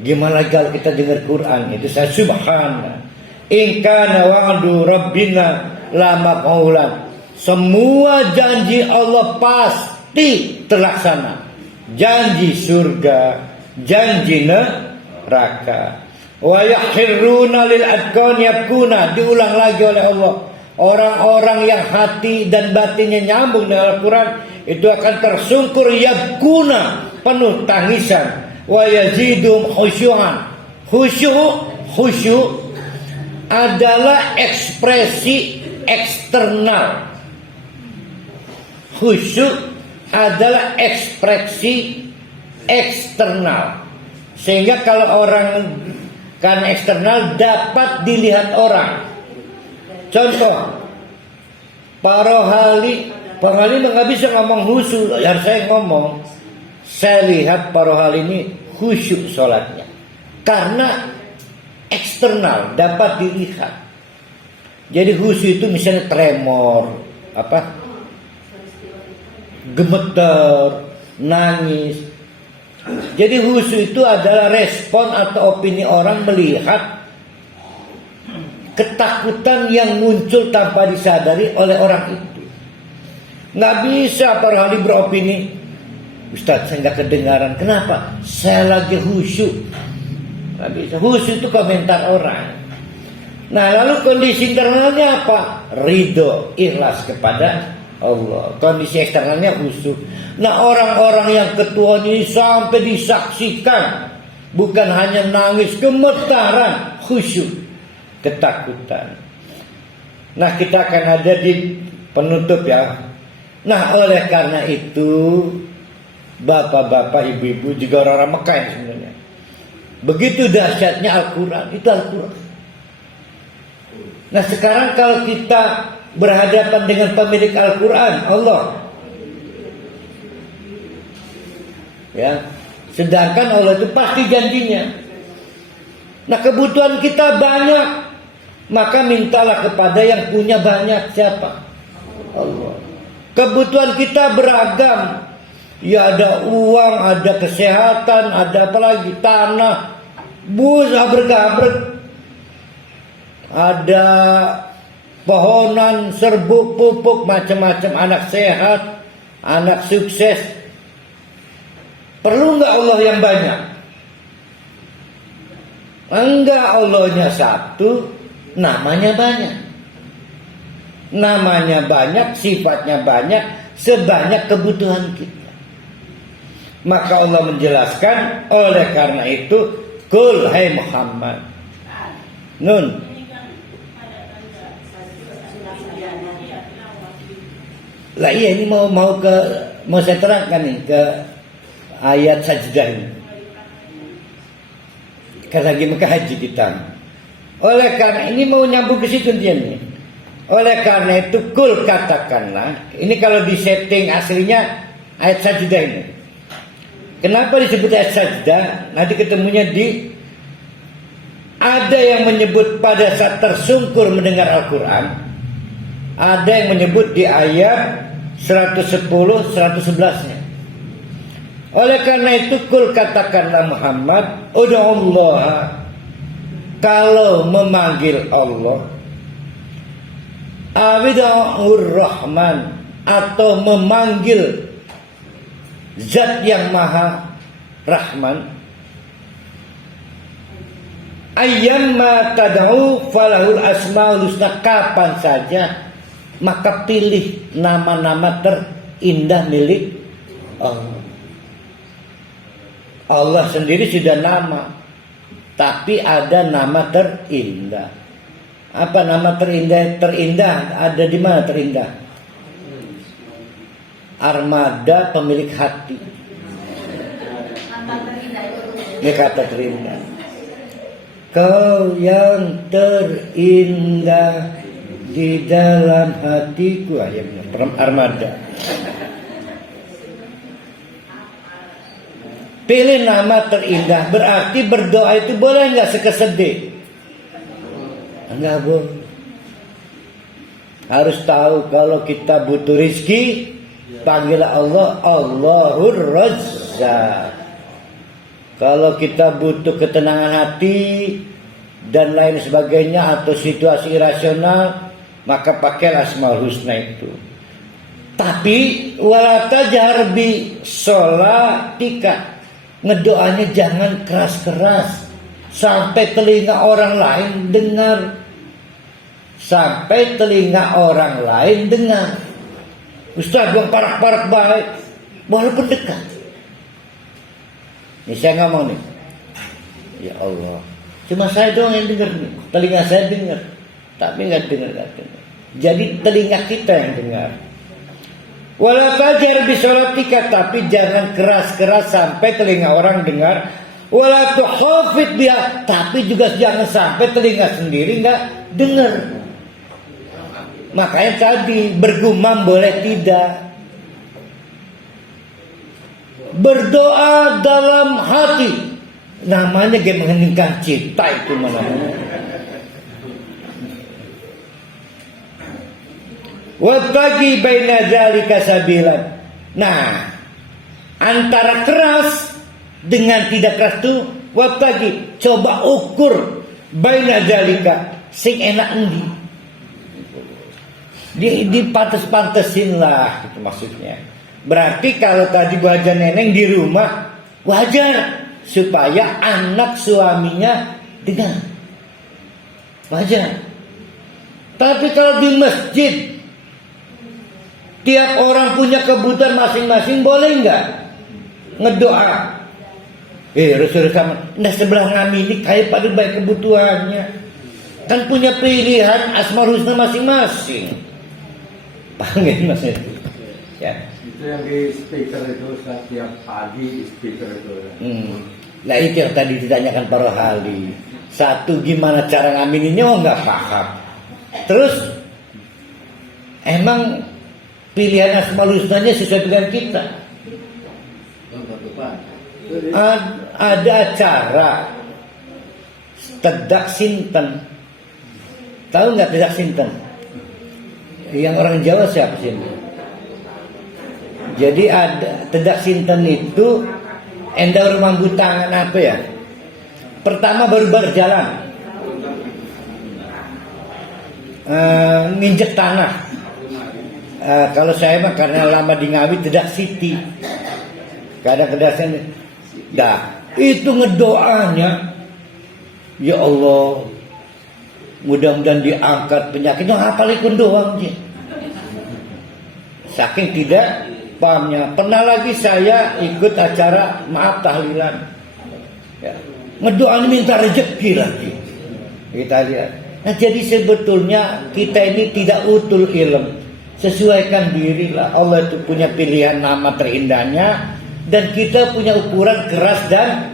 gimana kalau kita dengar Quran itu saya subhana. In kana wa'du Rabbina la maf'ulan. Semua janji Allah pasti terlaksana. Janji surga, janji neraka. Wa yakhiruna lil adqan yabkuna. Diulang lagi oleh Allah. Orang-orang yang hati dan batinnya nyambung dengan Al-Quran itu akan tersungkur yabkuna, penuh tangisan. Wa yazidum khusyu'an. Khusyuk adalah ekspresi eksternal. Khusyuk adalah ekspresi eksternal. Sehingga kalau orang karena eksternal dapat dilihat orang. Contoh, para hali nggak bisa ngomong khusyuk. Harus saya ngomong. Saya lihat para hali ini khusyuk sholatnya. Karena eksternal dapat dilihat. Jadi khusyuk itu misalnya tremor, gemeter, nangis. Jadi khusyuk itu adalah respon atau opini orang melihat ketakutan yang muncul tanpa disadari oleh orang itu. Nggak bisa para ahli beropini Ustaz, saya nggak kedengaran. Kenapa? Saya lagi khusyuk. Nggak bisa. Khusyuk itu komentar orang. Nah, lalu kondisi internalnya apa? Ridho, ikhlas kepada Allah. Kondisi eksternalnya khusyuk. Nah, orang-orang yang ketua ini sampai disaksikan, bukan hanya nangis, gemetaran, khusyuk, ketakutan. Nah, kita akan ada di penutup ya. Nah, oleh karena itu, bapak-bapak, ibu-ibu, juga orang-orang Mekah yang sebenarnya, begitu dahsyatnya Al-Quran, itu Al-Quran. Nah, sekarang kalau kita berhadapan dengan pemilik Al-Quran, Allah, ya, sedangkan Allah itu pasti janjinya. Nah, kebutuhan kita banyak, maka mintalah kepada yang punya banyak. Siapa? Allah. Kebutuhan kita beragam. Ya, ada uang, ada kesehatan, ada apa lagi, tanah, bus, abrek-abrek, ada pohonan, serbuk, pupuk, macam-macam, anak sehat, anak sukses. Perlu nggak Allah yang banyak? Enggak, Allahnya satu, namanya banyak. Namanya banyak, sifatnya banyak, sebanyak kebutuhan kita. Maka Allah menjelaskan, oleh karena itu, Qul hai Muhammad. Nun. Lah iya, ini mau saya terangkan nih ke ayat sajdah ini. Karena lagi Mekah haji kita. Oleh karena ini mau nyambung ke situ dia nih. Oleh karena itu, kul katakanlah. Ini kalau di setting aslinya ayat sajdah ini. Kenapa disebut ayat sajdah? Nanti ketemunya di, ada yang menyebut pada saat tersungkur mendengar Al-Quran. Ada yang menyebut di ayat 110, 111-nya. Oleh karena itu, kul katakanlah Muhammad, ud'ullah, kalau memanggil Allah, awid'ur Rahman, atau memanggil Zat yang Maha Rahman, ayyamma tad'u falahul asmaul husna, kapan saja maka pilih nama-nama terindah milik Allah. Allah sendiri sudah nama, tapi ada nama terindah. Apa nama terindah? Terindah ada di mana terindah? Armada pemilik hati. Ini kata terindah. Kau yang terindah di dalam hatiku, ayatnya Armada. Pilih nama terindah, berarti berdoa itu boleh nggak sekesedih? Enggak boleh. Harus tahu kalau kita butuh rizki, panggil Allah, Allahur Razzaq. Kalau kita butuh ketenangan hati dan lain sebagainya atau situasi irasional, maka pakai Asmaul Husna itu. Tapi wala tajhar bi sholatika, ngedoanya jangan keras-keras sampai telinga orang lain dengar. Sampai telinga orang lain dengar. Ustaz, dong parak-parak baik, walaupun dekat. Ini saya ngomong nih, ya Allah, cuma saya doang yang dengar nih, telinga saya dengar, tapi nggak dengar. Jadi telinga kita yang dengar. Wala tajhar bi sholatika, tapi jangan keras-keras sampai telinga orang dengar. Wala tukhafid biha, tapi juga jangan sampai telinga sendiri nggak dengar. Makanya tadi bergumam boleh tidak. Berdoa dalam hati, namanya kayak mengheningkan cinta itu namanya. Wabagi baina dzalika sabilan. Nah, antara keras dengan tidak keras itu wabagi, coba ukur baina dzalika sing enak endi. Dipantes-pantesin lah, itu maksudnya. Berarti kalau tadi Bu Haja Neneng di rumah wajar supaya anak suaminya dengar. Wajar. Tapi kalau di masjid tiap orang punya kebutuhan masing-masing, boleh nggak ngedoa? Rasul sama, nah sebelah kami ini kayak pada baik kebutuhannya, kan punya pilihan Asmaul Husna masing-masing. Paham nggak maksudnya? Ya. Itu yang di speaker itu setiap pagi di speaker itu. Nah itu yang tadi ditanyakan para ahli. Satu, gimana cara ngamininnya? Oh nggak paham. Terus emang pilihan Asmaul Husnanya sesuai dengan kita? Ada acara Tedak Sinten. Tahu nggak Tedak Sinten? Yang orang Jawa siapa sih? Jadi ada Tedak Sinten itu endaur manggutangan apa ya? Pertama baru berjalan, nginjek tanah. Kalau saya mah karena lama di Ngawi Tedak Siti. Kadang-kadang itu ngedoanya, ya Allah, mudah-mudahan diangkat penyakitnya, hafal ikut doang aja. Saking tidak pahamnya. Pernah lagi saya ikut acara maaf tahlilan, ya, ngedoanya minta rezeki lagi. Kita lihat. Nah jadi sebetulnya kita ini tidak utul ilm. Sesuaikan dirilah. Allah itu punya pilihan nama terindahnya, dan kita punya ukuran keras dan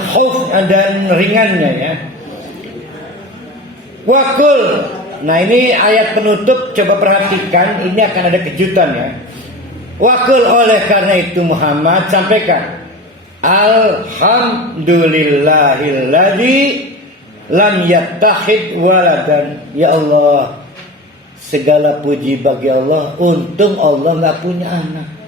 khauf dan ringannya ya. Wakul. Nah ini ayat penutup, coba perhatikan, ini akan ada kejutan ya. Wakul, oleh karena itu Muhammad sampaikan, alhamdulillahilladzi lam yattakhid waladan. Ya Allah, segala puji bagi Allah, untung Allah nggak punya anak.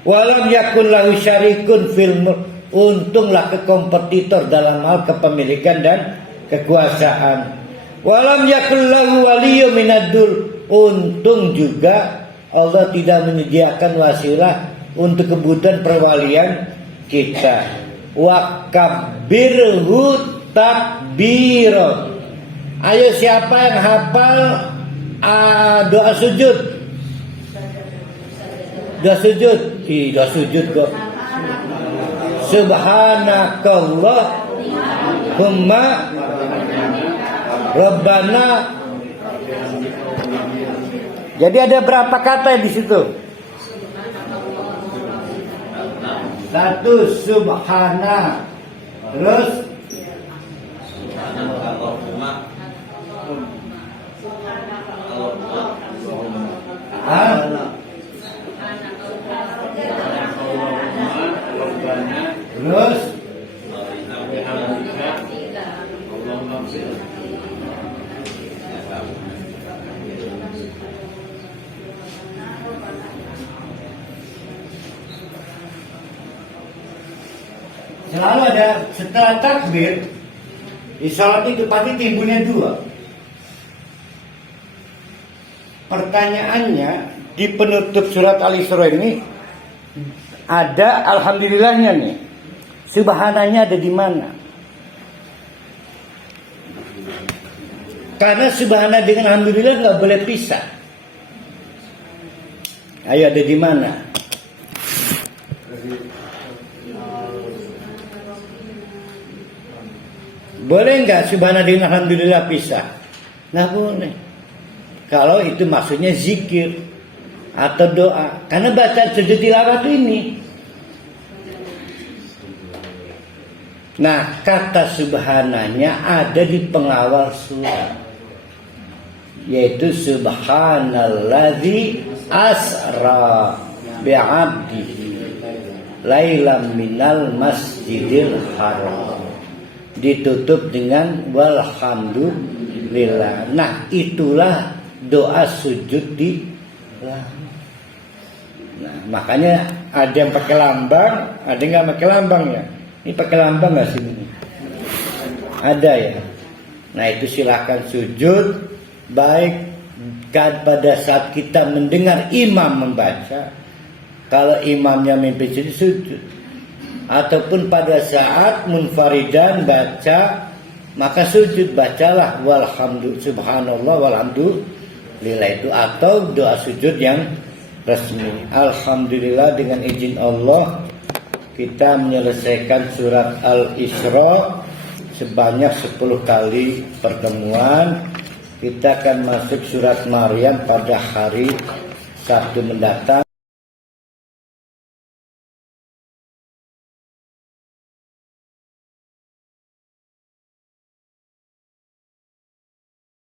Walam yakun lahu syarikun fil mulk, untunglah kekompetitor dalam hal kepemilikan dan kekuasaan. Walam yakun lahu waliyyun minad-dul, untung juga Allah tidak menyediakan wasilah untuk kebutuhan perwalian kita. Wa kabbirhu takbira. Ayo siapa yang hafal doa sujud? Doa sujud, doa sujud kok. Subhanakallahumma Rabbana. Jadi ada berapa kata di situ? Satu, subhana. Terus terus selalu ada setelah takbir di salat itu pasti timbulnya dua. Pertanyaannya di penutup surat Al-Isra ini ada alhamdulillahnya nih. Subhananya ada di mana? Karena subhana dengan alhamdulillah nggak boleh pisah. Ayo, ada di mana? Boleh nggak subhana dengan alhamdulillah pisah? Nggak boleh. Kalau itu maksudnya zikir atau doa. Karena bacaan sujud tilawah ini. Nah, kata subhananya ada di pengawal surat, yaitu subhanalladzi asra bi'abdihi lailam minal masjidil haram, ditutup dengan walhamdulillah. Nah, itulah doa sujud di langit. Nah, makanya ada yang pakai lambang, ada yang nggak pakai lambang ya. Ini pakai lambang nggak sih ini? Ada ya. Nah itu silakan sujud, baik pada saat kita mendengar imam membaca, kalau imamnya mimpi sujud, ataupun pada saat munfaridan baca, maka sujud, bacalah subhanallah walhamdulillah itu, atau doa sujud yang resmi. Alhamdulillah, dengan izin Allah kita menyelesaikan surat Al-Isra sebanyak 10 kali pertemuan. Kita akan masuk surat Maryam pada hari Sabtu mendatang.